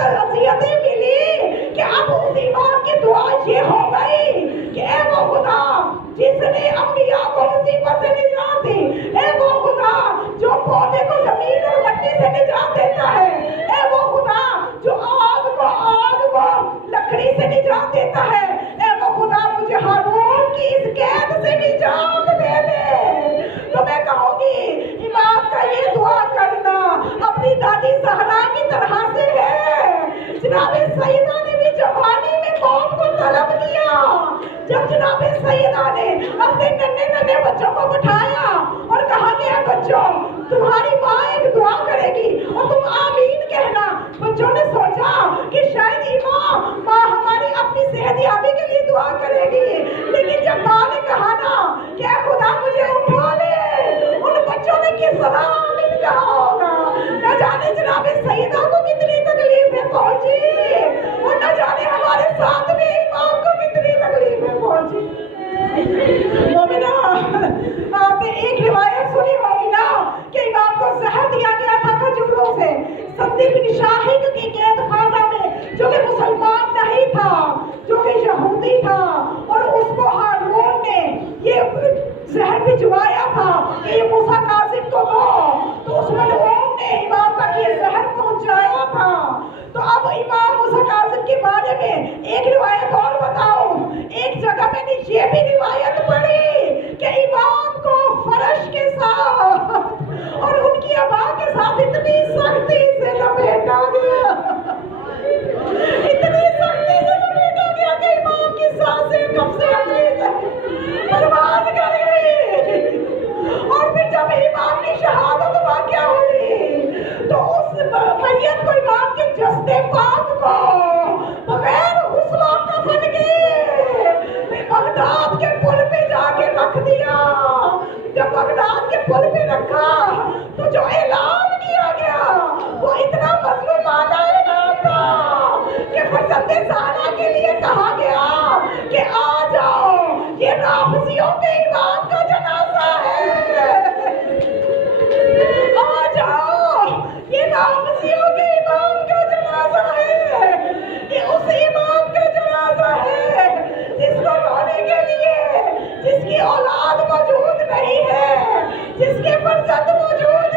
اذیتیں ملی کہ اب اس امام کی دعا یہ ہو گئی کہ اے وہ خدا جس نے انبیاء کو مصیبت سے نجات دی، اے وہ خدا جو پودے کو زمین اور مٹی سے نجات دیتا ہے، اے وہ خدا جو آگ کو لکڑی سے نجات دیتا ہے، اے وہ خدا مجھے ہارون کی اس قید سے نجات دے دے۔ تو میں کہوں گی امام کا یہ دعا کرنا اپنی دادی زہرا کی طرح سے ہے۔ جناب سیدہ نے بھی جوانی میں موت کو طلب کیا، جب جناب سیدہ نے اپنے ننھے بچوں کو بٹھایا اور کہا کہ اے بچوں تمہاری ماں ایک دعا کرے گی اور تم آمین کہنا۔ بچوں نے سوچا کہ شاید ماں ہماری اپنی صحت یابی کے لیے دعا کرے گی، لیکن جب ماں نے کہا نا کہ اے خدا مجھے اٹھا لے، ان بچوں نے کس طرح آمین کہا ہوگا۔ نہ جانے جناب سیدہ کو کتنی تکلیفیں پہنچی اور نہ جانے ہمارے ساتھ میں امام کو کتنی تکلیفیں پہنچی۔ مومنہ آپ نے ایک روایت سنی ہوگی نا کہ امام کو زہر دیا گیا تھا کھجوروں سے، صدیق بن شاہد کی قید خانہ میں، جو کہ مسلمان نہیں تھا، جو کہ یہودی تھا، اور اس کو ہارون نے یہ زہر بھجوایا تھا کہ یہ موسیٰ کاظم کو دو، تو اس ملعون نے امام تک یہ زہر پہنچایا تھا۔ تو اب امام موسیٰ کاظم کے بارے میں ایک روایت اور بتاؤ۔ ایک جگہ میں نے یہ بھی روایت پڑھی کہ امام کو فرش کے ساتھ اور ان کی ابا کے ساتھ اتنی سختی سے لپیٹا گیا، اتنی سختی سے لپیٹا گیا کہ امام کی سانسیں کب سے برباد کر گئی۔ اور پھر جب امام کی شہادت واقع ہوئی تو اس میت کو، امام کے جسد پاک کو بغیر غسل و کفن کے بغداد کے پل پہ جا کے رکھ دیا۔ جب بغداد کے پل پہ رکھا تو جو اعلان کیا گیا وہ اتنا مظلومانہ اعلان تھا کہ فرزند زہرا کے لیے کہا گیا کہ آ جاؤ، یہ رافضیوں کے امام کا